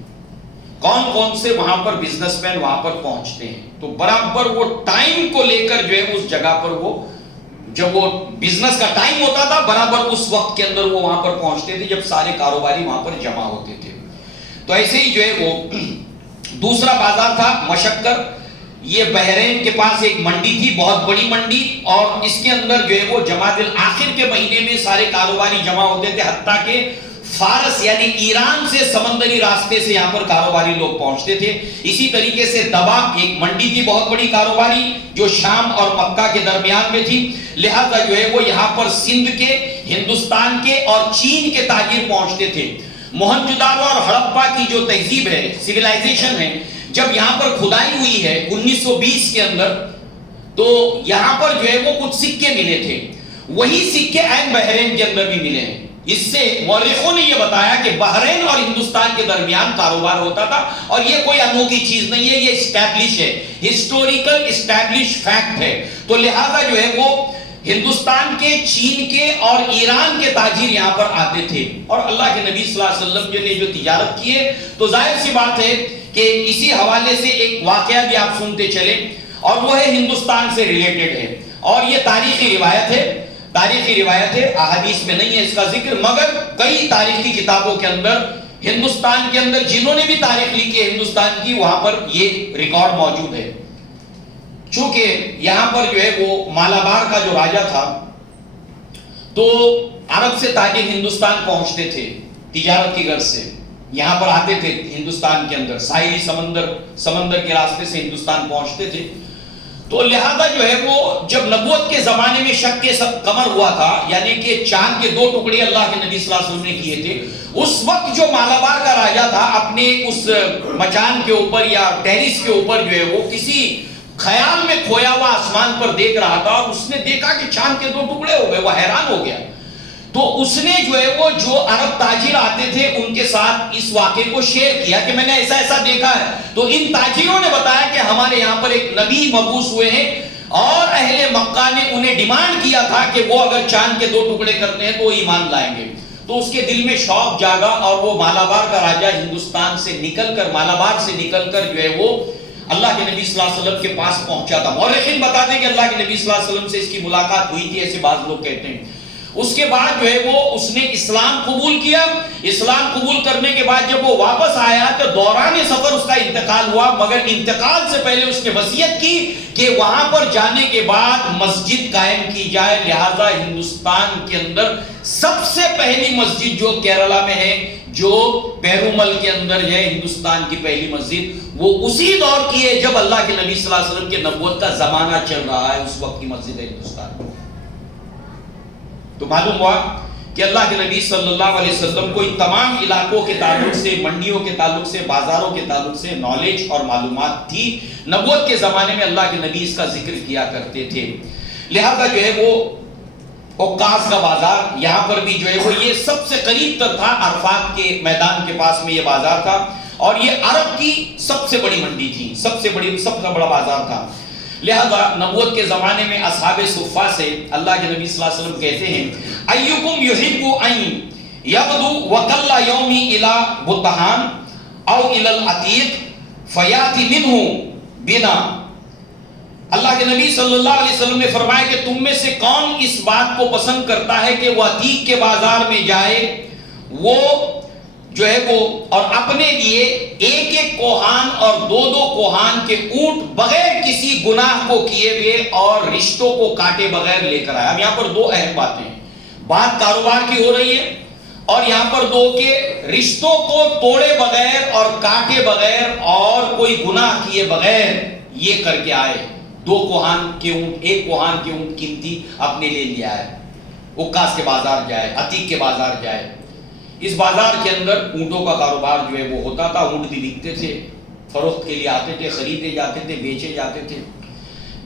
کون کون سے وہاں پر بزنس مین وہاں پر پہنچتے ہیں. تو برابر وہ ٹائم کو لے کر جو ہے اس جگہ پر وہ جب وہ بزنس کا ٹائم ہوتا تھا برابر اس وقت کے اندر وہ وہاں پر پہنچتے تھے جب سارے کاروباری وہاں پر جمع ہوتے تھے. تو ایسے ہی جو ہے وہ دوسرا بازار تھا مشکر. یہ بحرین کے پاس ایک منڈی تھی، بہت بڑی منڈی، اور اس کے اندر جو ہے وہ جمادی الاخر کے مہینے میں سارے کاروباری جمع ہوتے تھے، حتیٰ کہ فارس یعنی ایران سے سمندری راستے سے یہاں پر کاروباری لوگ پہنچتے تھے. اسی طریقے سے دبا ایک منڈی تھی بہت بڑی کاروباری جو شام اور مکہ کے درمیان میں تھی. لہذا جو ہے وہ یہاں پر سندھ کے، ہندوستان کے اور چین کے تاجر پہنچتے تھے. موہنجودارو اور ہڑپا کی جو تہذیب ہے، سیویلائزیشن ہے، جب یہاں پر کھدائی ہوئی ہے 1920 کے اندر، تو یہاں پر جو ہے وہ کچھ سکے ملے تھے. وہی سکے عین بحرین کے اندر بھی ملے ہیں. اس سے مورخوں نے یہ بتایا کہ بحرین اور ہندوستان کے درمیان کاروبار ہوتا تھا، اور یہ کوئی انوکھی چیز نہیں ہے، یہ اسٹیبلش ہے، ہسٹوریکل اسٹیبلش فیکٹ ہے. تو لہذا جو ہے وہ ہندوستان کے، چین کے اور ایران کے تاجر یہاں پر آتے تھے. اور اللہ کے نبی صلی اللہ علیہ وسلم نے جو تجارت کی ہے، تو ظاہر سی بات ہے کہ اسی حوالے سے ایک واقعہ بھی آپ سنتے چلیں، اور وہ ہے ہندوستان سے ریلیٹڈ ہے، اور یہ تاریخی روایت ہے. تاریخی روایت ہے، احادیث میں نہیں ہے اس کا ذکر، مگر کئی تاریخی کتابوں کے اندر ہندوستان کے اندر جنہوں نے بھی تاریخ لکھی ہے ہندوستان کی، وہاں پر یہ ریکارڈ موجود ہے. چونکہ یہاں پر جو ہے وہ مالابار کا جو راجہ تھا، تو عرب سے تاجر ہندوستان پہنچتے تھے تجارت کی غرض سے، یہاں پر آتے تھے ہندوستان کے اندر، ساحلی سمندر کے راستے سے ہندوستان پہنچتے تھے. تو لہذا جو ہے وہ جب نبوت کے زمانے میں شق کے قمر ہوا تھا، یعنی کہ چاند کے 2 ٹکڑے اللہ کے نبی صلی اللہ علیہ وسلم نے کیے تھے، اس وقت جو مالابار کا راجہ تھا اپنے اس مچان کے اوپر یا ٹیرس کے اوپر جو ہے وہ کسی خیال میں کھویا ہوا آسمان پر دیکھ رہا تھا، اور اس نے دیکھا کہ چاند کے 2 ٹکڑے ہو گئے. وہ حیران ہو گیا. تو اس نے جو ہے وہ جو عرب تاجر آتے تھے ان کے ساتھ اس واقعے کو شیئر کیا کہ میں نے ایسا ایسا دیکھا ہے. تو ان تاجروں نے بتایا کہ ہمارے یہاں پر ایک نبی مبعوث ہوئے ہیں اور اہل مکہ نے انہیں ڈیمانڈ کیا تھا کہ وہ اگر چاند کے 2 ٹکڑے کرتے ہیں تو وہ ایمان لائیں گے. تو اس کے دل میں شوق جاگا اور وہ مالابار کا راجہ ہندوستان سے نکل کر مالابار سے نکل کر جو ہے وہ اللہ کے نبی صلی اللہ علیہ وسلم کے پاس پہنچا تھا. مورخین بتاتے ہیں کہ اللہ کے نبی صلی اللہ علیہ وسلم سے اس کی ملاقات ہوئی تھی، ایسے بعض لوگ کہتے ہیں. اس کے بعد جو ہے وہ اس نے اسلام قبول کیا. اسلام قبول کرنے کے بعد جب وہ واپس آیا تو دوران سفر اس کا انتقال ہوا، مگر انتقال سے پہلے اس نے وصیت کی کہ وہاں پر جانے کے بعد مسجد قائم کی جائے. لہذا ہندوستان کے اندر سب سے پہلی مسجد جو کیرلا میں ہے، جو پیرومل کے اندر ہے ہندوستان کی پہلی مسجد، وہ اسی دور کی ہے جب اللہ کے نبی صلی اللہ علیہ وسلم کے نبوت کا زمانہ چل رہا ہے. اس وقت کی مسجد ہے ہندوستان میں. تو معلوم ہوا کہ اللہ کے نبی صلی اللہ علیہ وسلم کو ان تمام علاقوں کے تعلق سے، منڈیوں کے تعلق سے، بازاروں کے تعلق سے نالج اور معلومات تھی. نبوت کے زمانے میں اللہ کے نبی اس کا ذکر کیا کرتے تھے. لہذا جو ہے وہ اوقاس کا بازار یہاں پر بھی جو ہے وہ یہ سب سے قریب تر تھا. عرفات کے میدان کے پاس میں یہ بازار تھا اور یہ عرب کی سب سے بڑی منڈی تھی، سب سے بڑا بازار تھا. لہذا نبوت کے زمانے میں اصحاب صفہ سے اللہ کے نبی صلی اللہ علیہ وسلم کہتے ہیں ایکم یحب ان یغدو وکل یومی الی بطحان او الی العتیق فیاتی منہ بنا. اللہ کے نبی صلی اللہ علیہ وسلم نے فرمایا کہ تم میں سے کون اس بات کو پسند کرتا ہے کہ وہ عتیق کے بازار میں جائے، وہ جو ہے وہ اور اپنے لیے ایک ایک کوہان اور 2 کوہان کے اونٹ بغیر کسی گناہ کو کیے ہوئے اور رشتوں کو کاٹے بغیر لے کر آئے. اب یہاں پر 2 اہم باتیں ہیں. بات کاروبار کی ہو رہی ہے اور یہاں پر 2 کے رشتوں کو توڑے بغیر اور کاٹے بغیر اور کوئی گناہ کیے بغیر یہ کر کے آئے. 2 کوہان کے اونٹ، 1 کوہان کے اونٹ قیمتی اپنے لے لیا ہے. اوقاس کے بازار جائے، عتیق کے بازار جائے. اس بازار کے اندر اونٹوں کا کاروبار جو ہے وہ ہوتا تھا. اونٹ بھی بکتے تھے، فروخت کے لیے آتے تھے، خریدے جاتے تھے، بیچے جاتے تھے.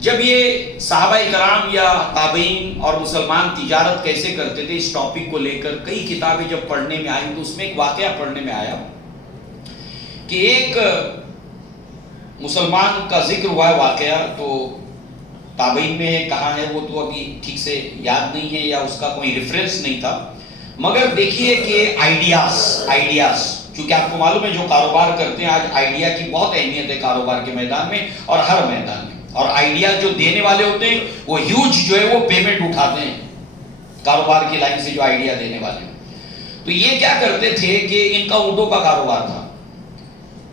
جب یہ صحابہ کرام یا تابعین اور مسلمان تجارت کیسے کرتے تھے اس ٹاپک کو لے کر کئی کتابیں جب پڑھنے میں آئیں تو اس میں ایک واقعہ پڑھنے میں آیا کہ ایک مسلمان کا ذکر ہوا ہے واقعہ. تو تابعین میں ہے، کہاں ہے وہ تو ابھی ٹھیک سے یاد نہیں ہے یا اس کا کوئی ریفرنس نہیں تھا. مگر دیکھیے کہ آئیڈیاز چونکہ آپ کو معلوم ہے جو کاروبار کرتے ہیں آج آئیڈیا کی بہت اہمیت ہے کاروبار کے میدان میں اور ہر میدان میں. اور آئیڈیا جو دینے والے ہوتے ہیں وہ ہیوج جو ہے وہ پیمنٹ اٹھاتے ہیں کاروبار کی لائن سے جو آئیڈیا دینے والے ہیں. تو یہ کیا کرتے تھے کہ ان کا اونٹوں کا کاروبار تھا.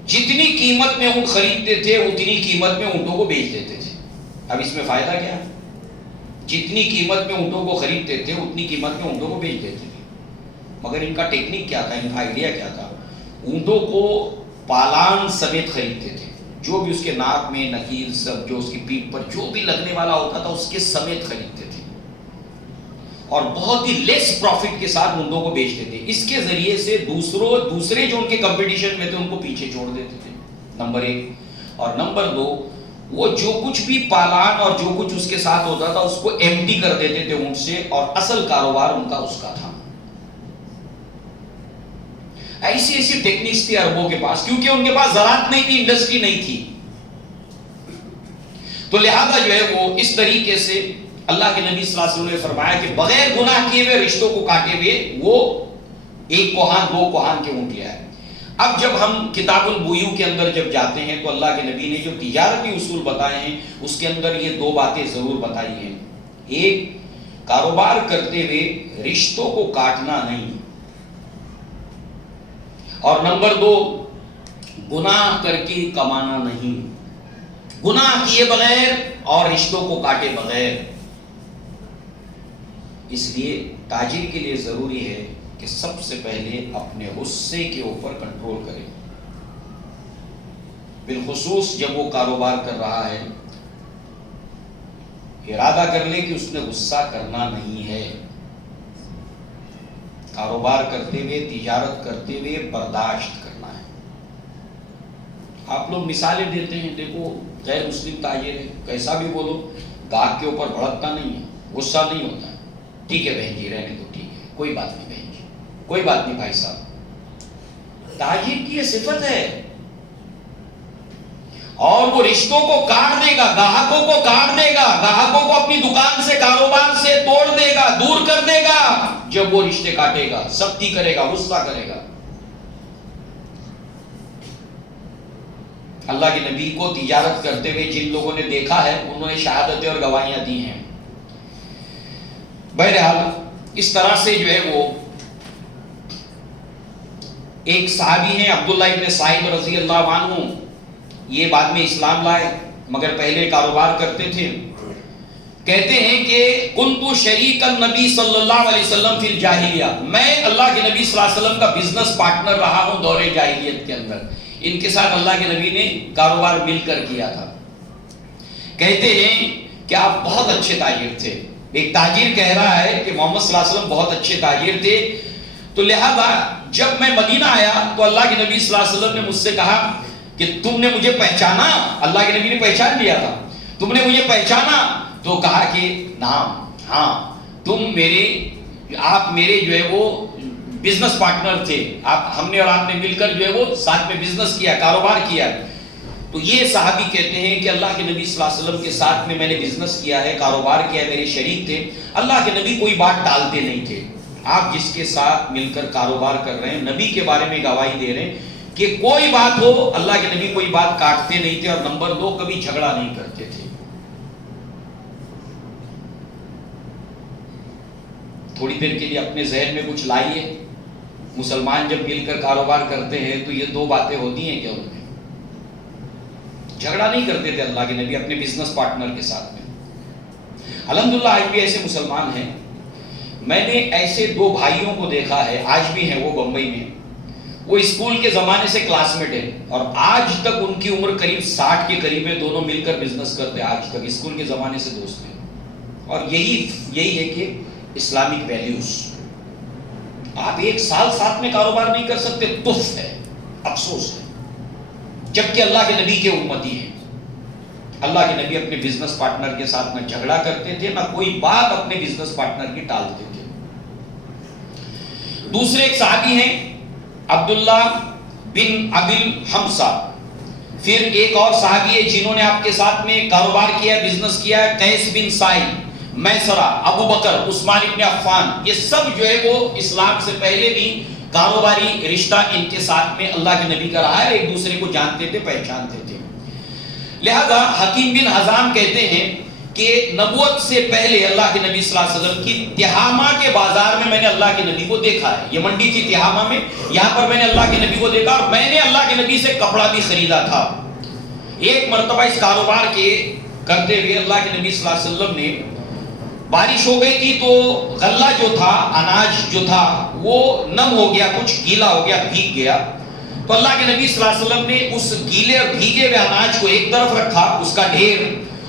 جتنی قیمت میں اونٹ خریدتے تھے اتنی قیمت میں اونٹوں کو بیچ دیتے تھے. اب اس میں فائدہ کیا ہے؟ جتنی قیمت میں اونٹوں کو خریدتے تھے اتنی قیمت میں اونٹوں کو بیچ دیتے تھے. مگر ان کا ٹیکنیک کیا تھا، ان کا آئیڈیا کیا تھا؟ اونٹوں کو پالان سمیت خریدتے تھے. جو بھی اس کے ناک میں نکیل سب جو اس کی پیٹھ پر جو بھی لگنے والا ہوتا تھا اس کے سمیت خریدتے تھے اور بہت ہی لیس پروفٹ کے ساتھ اونٹوں کو بیچتے تھے. اس کے ذریعے سے دوسرے جو ان کے کمپٹیشن میں تھے ان کو پیچھے چھوڑ دیتے تھے، نمبر 1. اور نمبر 2، وہ جو کچھ بھی پالان اور جو کچھ اس کے ساتھ ہوتا تھا اس کو ایمٹی کر دیتے تھے اونٹ سے اور اصل کاروبار ان کا اس کا تھا. ایسی ٹیکنیکس تھی عربوں کے پاس کیونکہ ان کے پاس زراعت نہیں تھی، انڈسٹری نہیں تھی. تو لہذا جو ہے وہ اس طریقے سے اللہ کے نبی صلی اللہ علیہ وسلم نے فرمایا کہ بغیر گناہ کیے ہوئے رشتوں کو کاٹے ہوئے وہ 1 کوہان 2 کوہان کے اونٹ لیا ہے. اب جب ہم کتاب البیوع کے اندر جب جاتے ہیں تو اللہ کے نبی نے جو تجارتی اصول بتائے ہیں اس کے اندر یہ 2 باتیں ضرور بتائی ہیں. ایک، کاروبار کرتے ہوئے رشتوں کو کاٹنا نہیں، اور نمبر 2، گناہ کر کے کمانا نہیں، گناہ کیے بغیر اور رشتوں کو کاٹے بغیر. اس لیے تاجر کے لیے ضروری ہے کہ سب سے پہلے اپنے غصے کے اوپر کنٹرول کرے. بالخصوص جب وہ کاروبار کر رہا ہے ارادہ کر لے کہ اس نے غصہ کرنا نہیں ہے. کاروبار کرتے ہوئے، تجارت کرتے ہوئے برداشت کرنا ہے. آپ لوگ مثالیں دیتے ہیں، دیکھو غیر مسلم تاجر ہے، کیسا بھی بولو گاہک کے اوپر بھڑکتا نہیں ہے، غصہ نہیں ہوتا ہے. ٹھیک ہے بہن جی رہنے دو، ٹھیک ہے کوئی بات نہیں بہن جی، کوئی بات نہیں بھائی صاحب، تاجر کی یہ صفت ہے، اور وہ رشتوں کو کاٹ دے گا، گاہکوں کو کاٹ دے گا، گاہکوں کو اپنی دکان سے کاروبار سے توڑ دے گا، دور کر دے گا جب وہ رشتے کاٹے گا، سختی کرے گا، غصہ کرے گا۔ اللہ کے نبی کو تجارت کرتے ہوئے جن لوگوں نے دیکھا ہے انہوں نے شہادتیں اور گواہیاں دی ہیں۔ بہرحال اس طرح سے جو ہے وہ ایک صحابی ہیں عبداللہ ابن صائب رضی اللہ عنہ، یہ بعد میں اسلام لائے مگر پہلے کاروبار کرتے تھے۔ کہتے ہیں کہ کنتو شریک النبی صلی اللہ علیہ وسلم فی الجاہلیہ، میں اللہ کے نبی صلی اللہ علیہ وسلم کا بزنس پارٹنر رہا ہوں دور جاہلیت کے اندر، ان کے ساتھ اللہ کے نبی نے کاروبار مل کر کیا تھا۔ کہتے ہیں کہ آپ بہت اچھے تاجر تھے، ایک تاجر کہہ رہا ہے کہ محمد صلی اللہ علیہ وسلم بہت اچھے تاجر تھے، تو لہذا جب میں مدینہ آیا تو اللہ کے نبی صلی اللہ علیہ وسلم نے مجھ سے کہا کہ تم نے مجھے پہچانا، اللہ کے نبی نے پہچان لیا تھا، تم نے مجھے پہچانا؟ تو کہا کہ نعم، ہاں آپ میرے جو ہے وہ بزنس پارٹنر تھے، ہم نے اور آپ نے مل کر جو ہے وہ ساتھ میں بزنس کیا، کاروبار کیا۔ تو یہ صحابی کہتے ہیں کہ اللہ کے نبی صلی اللہ علیہ وسلم کے ساتھ میں نے بزنس کیا ہے، کاروبار کیا ہے، میرے شریک تھے، اللہ کے نبی کوئی بات ٹالتے نہیں تھے۔ آپ جس کے ساتھ مل کر کاروبار کر رہے ہیں، نبی کے بارے میں گواہی دے رہے ہیں کہ کوئی بات ہو اللہ کے نبی کوئی بات کاٹتے نہیں تھے، اور نمبر 2 کبھی جھگڑا نہیں کرتے تھے۔ تھوڑی دیر کے لیے اپنے ذہن میں کچھ لائیے، مسلمان جب مل کر کاروبار کرتے ہیں تو یہ 2 باتیں ہوتی ہیں کیا ان میں؟ جھگڑا نہیں کرتے تھے اللہ کے نبی اپنے بزنس پارٹنر کے ساتھ میں۔ الحمدللہ آج بھی ایسے مسلمان ہیں، میں نے ایسے 2 بھائیوں کو دیکھا ہے، آج بھی ہیں وہ بمبئی میں، وہ اسکول کے زمانے سے کلاس میٹ ہیں اور آج تک ان کی عمر قریب 60 کے قریب ہے، دونوں مل کر بزنس کرتے ہیں، آج تک اسکول کے زمانے سے دوست ہیں۔ اور یہی ہے کہ اسلامک ویلیوز، آپ 1 سال ساتھ میں کاروبار نہیں کر سکتے، تف ہے، افسوس ہے، جبکہ اللہ کے نبی کے امتی ہیں۔ اللہ کے نبی اپنے بزنس پارٹنر کے ساتھ نہ جھگڑا کرتے تھے، نہ کوئی بات اپنے بزنس پارٹنر کی ٹالتے تھے۔ دوسرے ایک صحابی ہیں عبداللہ بن ابی حمزہ، پھر ایک اور صحابی ہے جنہوں نے آپ کے ساتھ میں کاروبار کیا، بزنس کیا، قیس بن سعید، میسرہ، ابو بکر، عثمان ابن عفان، یہ سب جو ہے وہ اسلام سے پہلے بھی کاروباری رشتہ ان کے ساتھ میں اللہ کے نبی کا رہا ہے، ایک دوسرے کو جانتے تھے، پہچانتے تھے۔ لہذا حکیم بن حزام کہتے ہیں کہ نبوت سے پہلے اللہ کے نبی صلی اللہ علیہ وسلم کی تہامہ کے بازار میں نے اللہ کے نبی کو دیکھا ہے، یہ منڈی تھی تہامہ میں، یہاں پر میں نے اللہ کے نبی کو دیکھا اور میں نے اللہ کے نبی سے کپڑا بھی خریدا تھا۔ ایک مرتبہ اس کاروبار کے کرتے ہوئے اللہ کے نبی صلی اللہ علیہ وسلم نے، بارش ہو گئی تھی تو غلہ جو تھا، اناج جو تھا وہ نم ہو گیا، کچھ گیلا ہو گیا، بھیگ گیا، تو اللہ کے نبی صلی اللہ علیہ وسلم نے اس گیلے اور بھیگے ہوئے اناج کو ایک طرف رکھا، اس کا ڈھیر،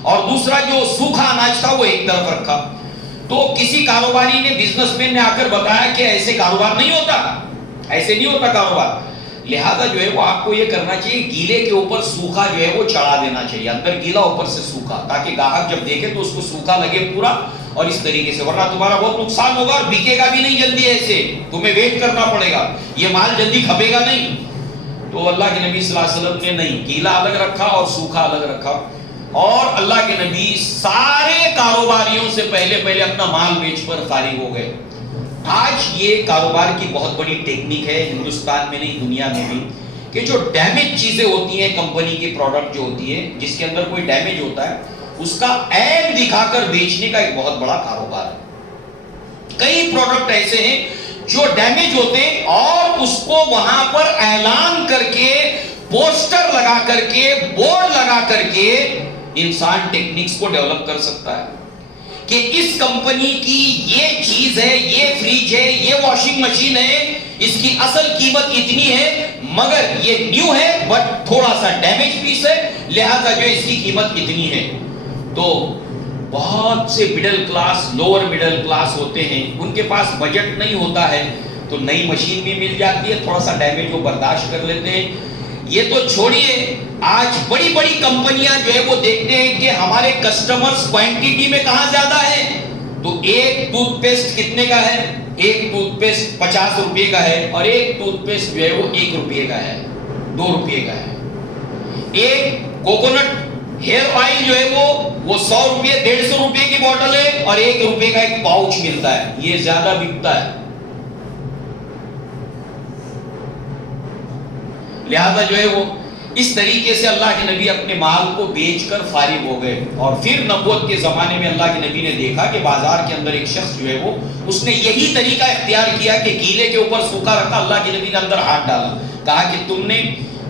اور دوسرا جو سوکھا اناج تھا وہ ایک طرف رکھا۔ تو کسی کاروباری نے، بزنس مین نے آ کر بتایا کہ ایسے کاروبار نہیں ہوتا، ایسے نہیں ہوتا کاروبار، لہذا جو ہے وہ آپ کو یہ کرنا چاہیے، گیلے کے اوپر سوکھا جو ہے وہ چڑھا دینا چاہیے، اندر گیلا اوپر سے سوکھا، تاکہ گاہک جب دیکھے تو اس کو سوکھا لگے پورا، اور اس طریقے سے، ورنہ تمہارا بہت نقصان ہوگا اور بکے گا بھی نہیں جلدی، ایسے تمہیں ویٹ کرنا پڑے گا، یہ مال جلدی کھپے گا نہیں۔ تو اللہ کے نبی صلی اللہ علیہ وسلم نے نہیں، گیلا الگ رکھا اور سوکھا الگ رکھا، اور اللہ کے نبی سارے کاروباریوں سے پہلے اپنا مال بیچ پر فارغ ہو گئے۔ آج یہ کاروبار کی بہت بڑی ٹیکنیک ہے، ہندوستان میں نہیں دنیا میں بھی، کہ جو ڈیمیج چیزیں ہوتی ہیں، کمپنی کی پروڈکٹ جو ہوتی ہے جس کے اندر کوئی ڈیمیج ہوتا ہے، اس کا عیب دکھا کر بیچنے کا ایک بہت بڑا کاروبار ہے۔ کئی پروڈکٹ ایسے ہیں جو ڈیمیج ہوتے ہیں اور اس کو وہاں پر اعلان کر کے، پوسٹر لگا کر کے، بورڈ لگا کر کے انسان ٹیکنکس کو ڈیولپ کر سکتا ہے کہ اس کمپنی کی یہ چیز ہے، یہ فریج ہے، یہ واشنگ مشین ہے، اس کی اصل قیمت اتنی ہے، مگر یہ نیو ہے بٹ تھوڑا سا ڈیمیج پیس ہے، لہذا جو اس کی قیمت اتنی ہے۔ تو بہت سے middle class, lower middle class ہوتے ہیں، ان کے پاس بجٹ نہیں ہوتا ہے، تو نئی مشین بھی مل جاتی ہے، تھوڑا سا ڈیمیج وہ برداشت کر لیتے ہیں۔ یہ تو چھوڑیے، آج بڑی بڑی کمپنیاں جو ہے وہ دیکھتے ہیں کہ ہمارے کسٹمرز کوانٹیٹی میں کہاں زیادہ ہے، تو ایک ٹوتھ پیسٹ کتنے کا ہے؟ ایک ٹوتھ پیسٹ 50 روپے کا ہے اور ایک ٹوتھ پیسٹ جو ہے وہ 1 روپے کا ہے، 2 روپے کا ہے. ایک کوکونٹ ہیئر آئل جو ہے وہ 100 روپے 150 روپے کی بوٹل ہے اور 1 روپے کا ایک پاؤچ ملتا ہے، یہ زیادہ بکتا ہے. لہذا جو ہے وہ اس طریقے سے اللہ کے نبی اپنے مال کو بیچ کر فارغ ہو گئے. اور پھر نبوت کے زمانے میں اللہ کے نبی نے دیکھا کہ بازار کے اندر ایک شخص جو ہے وہ اس نے یہی طریقہ اختیار کیا کہ گیلے کے اوپر سوکھا رکھا. اللہ کے نبی نے اندر ہاتھ ڈالا، کہا کہ تم نے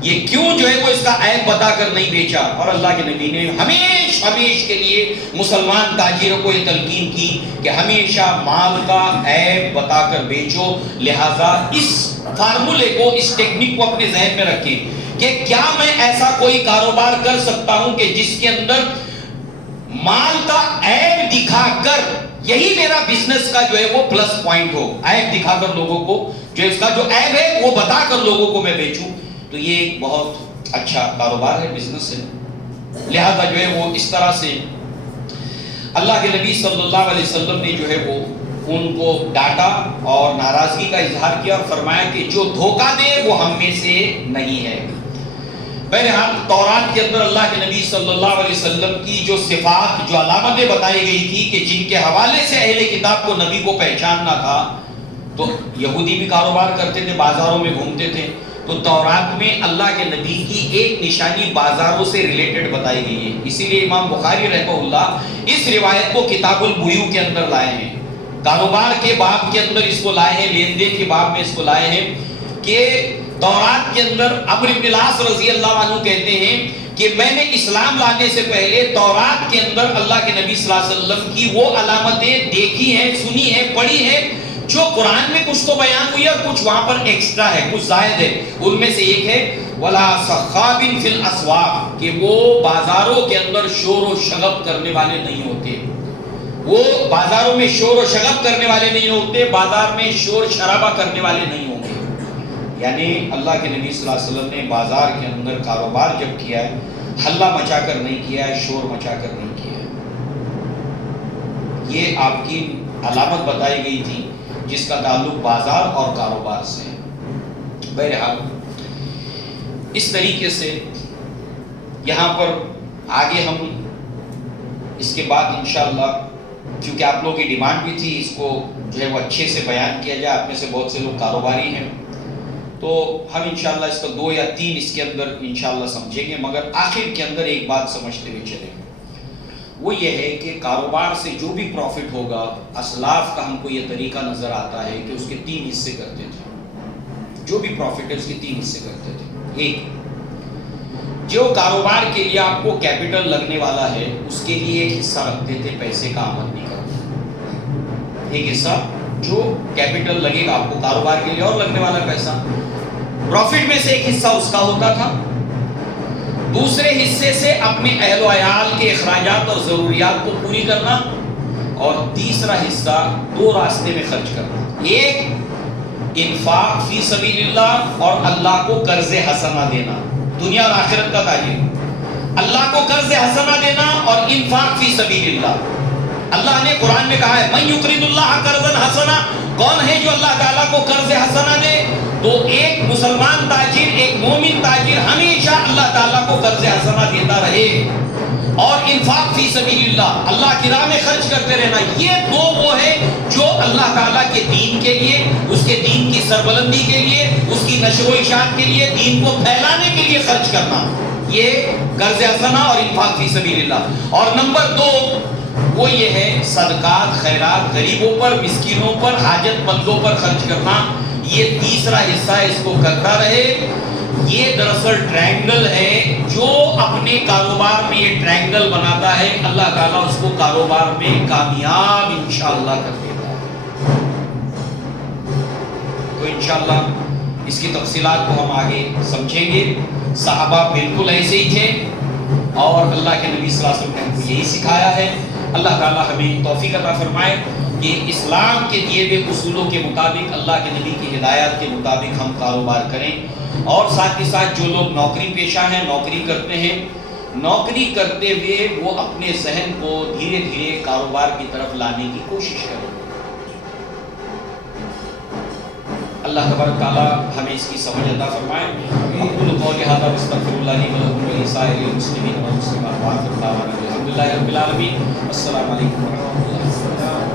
یہ کیوں جو ہے وہ اس کا عیب بتا کر نہیں بیچا؟ اور اللہ کے نبی نے ہمیشہ کے لیے مسلمان تاجروں کو یہ تلقین کی کہ ہمیشہ مال کا عیب بتا کر بیچو. لہذا اس فارمولے کو، اس ٹیکنک کو اپنے ذہن میں رکھیں کہ کیا میں ایسا کوئی کاروبار کر سکتا ہوں کہ جس کے اندر مال کا عیب دکھا کر، یہی میرا بزنس کا جو ہے وہ پلس پوائنٹ ہو، عیب دکھا کر لوگوں کو جو اس کا جو عیب ہے وہ بتا کر لوگوں کو میں بیچوں. تو یہ ایک بہت اچھا کاروبار ہے، بزنس ہے. لہذا جو ہے وہ اس طرح سے اللہ کے نبی صلی اللہ علیہ وسلم نے جو ہے وہ ان کو ڈانٹا اور ناراضگی کا اظہار کیا اور فرمایا کہ جو دھوکہ دے وہ ہم میں سے نہیں ہے. بہرحال تورات کے اندر اللہ کے نبی صلی اللہ علیہ وسلم کی جو صفات، جو علامتیں بتائی گئی تھی کہ جن کے حوالے سے اہل کتاب کو نبی کو پہچاننا تھا، تو یہودی بھی کاروبار کرتے تھے، بازاروں میں گھومتے تھے، تو تورات میں اللہ کے نبی کی ایک نشانی بازاروں سے ریلیٹڈ بتائی گئی ہے. اسی لیے امام بخاری رحمہ اللہ اس روایت کو کتاب البیوع کے اندر لائے ہیں، کاروبار کے باب کے اندر اس کو لائے ہیں، لین دین کے باب میں اس کو لائے ہیں کہ تورات کے اندر عمرو بن العاص رضی اللہ عنہ کہتے ہیں کہ میں نے اسلام لانے سے پہلے تورات کے اندر اللہ کے نبی صلی اللہ علیہ وسلم کی وہ علامتیں دیکھی ہیں، سنی ہیں، پڑھی ہیں جو قرآن میں کچھ تو بیان ہوئی ہے اور کچھ وہاں پر ایکسٹرا ہے، کچھ زائد ہے. ان میں سے ایک ہے وَلَا صَخَّابٍ فِي الْأَسْوَاقِ، کہ وہ بازاروں کے اندر شور و شغب کرنے والے نہیں ہوتے. وہ بازاروں میں شور و شغب کرنے والے نہیں ہوتے، بازار میں شور شرابہ کرنے والے نہیں ہوتے. یعنی اللہ کے نبی صلی اللہ علیہ وسلم نے بازار کے اندر کاروبار جب کیا ہے، ہلہ مچا کر نہیں کیا ہے، شور مچا کر نہیں کیا ہے. یہ آپ کی علامت بتائی گئی تھی جس کا تعلق بازار اور کاروبار سے ہے. بہرحال اس طریقے سے یہاں پر آگے ہم اس کے بعد انشاءاللہ، کیونکہ آپ لوگوں کی ڈیمانڈ بھی تھی اس کو جو ہے وہ اچھے سے بیان کیا جائے، آپ میں سے بہت سے لوگ کاروباری ہیں، تو ہم انشاءاللہ اس کا 2 یا 3 اس کے اندر انشاءاللہ سمجھیں گے. مگر آخر کے اندر ایک بات سمجھتے ہوئے چلیں، وہ یہ ہے کہ کاروبار سے جو بھی پروفٹ ہوگا، اسلاف کا ہم کو یہ طریقہ نظر آتا ہے کہ اس کے 3 حصے کرتے تھے. جو بھی پروفٹ ہے اس کے 3 حصے کرتے تھے. ایک، جو کاروبار کے لیے آپ کو کیپٹل لگنے والا ہے اس کے لیے ایک حصہ رکھتے تھے پیسے کا آمدنی کا. ایک حصہ جو کیپٹل لگے گا آپ کو کاروبار کے لیے اور لگنے والا پیسہ، پروفٹ میں سے ایک حصہ اس کا ہوتا تھا. دوسرے حصے سے اپنے اہل و عیال کے اخراجات اور ضروریات کو پوری کرنا، اور تیسرا حصہ 2 راستے میں خرچ کرنا. ایک، انفاق فی سبیل اللہ اور اللہ کو قرض حسنہ دینا، دنیا اور آخرت کا تاجر، اللہ کو قرض حسنہ دینا اور انفاق فی سبیل اللہ. اللہ نے قرآن میں کہا ہے من یقرض اللہ قرضا حسنا، کون ہے جو اللہ تعالیٰ کو قرض حسنہ دے؟ تو ایک مسلمان تاجر، ایک مومن تاجر ہمیشہ اللہ تعالیٰ کو قرض حسنہ دیتا رہے اور انفاق فی سبیل اللہ، اللہ کی راہ میں خرچ کرتے رہنا. یہ 2 وہ ہے جو اللہ تعالیٰ کے دین کے لیے، اس کے دین کی سربلندی کے لیے، اس کی نشر و اشاعت کے لیے، دین کو پھیلانے کے لیے خرچ کرنا، یہ قرض حسنہ اور انفاق فی سبیل اللہ. اور نمبر 2 وہ یہ ہے صدقات، خیرات، غریبوں پر، مسکینوں پر، حاجت مندوں پر خرچ کرنا. یہ تیسرا حصہ اس کو کرتا رہے. یہ دراصل ٹرائنگل ہے، جو اپنے کاروبار میں یہ ٹرائنگل بناتا ہے اللہ تعالیٰ اس کو کاروبار میں کامیاب انشاءاللہ کر دیتا ہے. تو انشاءاللہ اس کی تفصیلات کو ہم آگے سمجھیں گے. صحابہ بالکل ایسے ہی تھے اور اللہ کے نبی صلی اللہ علیہ وسلم نے ہم کو یہی سکھایا ہے. اللہ تعالیٰ ہمیں توفیق عطا فرمائے کہ اسلام کے دیے ہوئے اصولوں کے مطابق، اللہ کے نبی کی ہدایات کے مطابق ہم کاروبار کریں. اور ساتھ ہی ساتھ جو لوگ نوکری پیشہ ہیں، نوکری کرتے ہیں، نوکری کرتے ہوئے وہ اپنے ذہن کو دھیرے دھیرے کاروبار کی طرف لانے کی کوشش کریں. اللہ تبارک تعالیٰ ہمیں اس کی سمجھ عطا فرمائے. اقول قولی ھذا واستغفر اللہ لی ولکم ولسائر المسلمین والمسلمات وآخر دعوانا الحمد للہ رب العالمین. السلام علیکم ورحمۃ اللہ.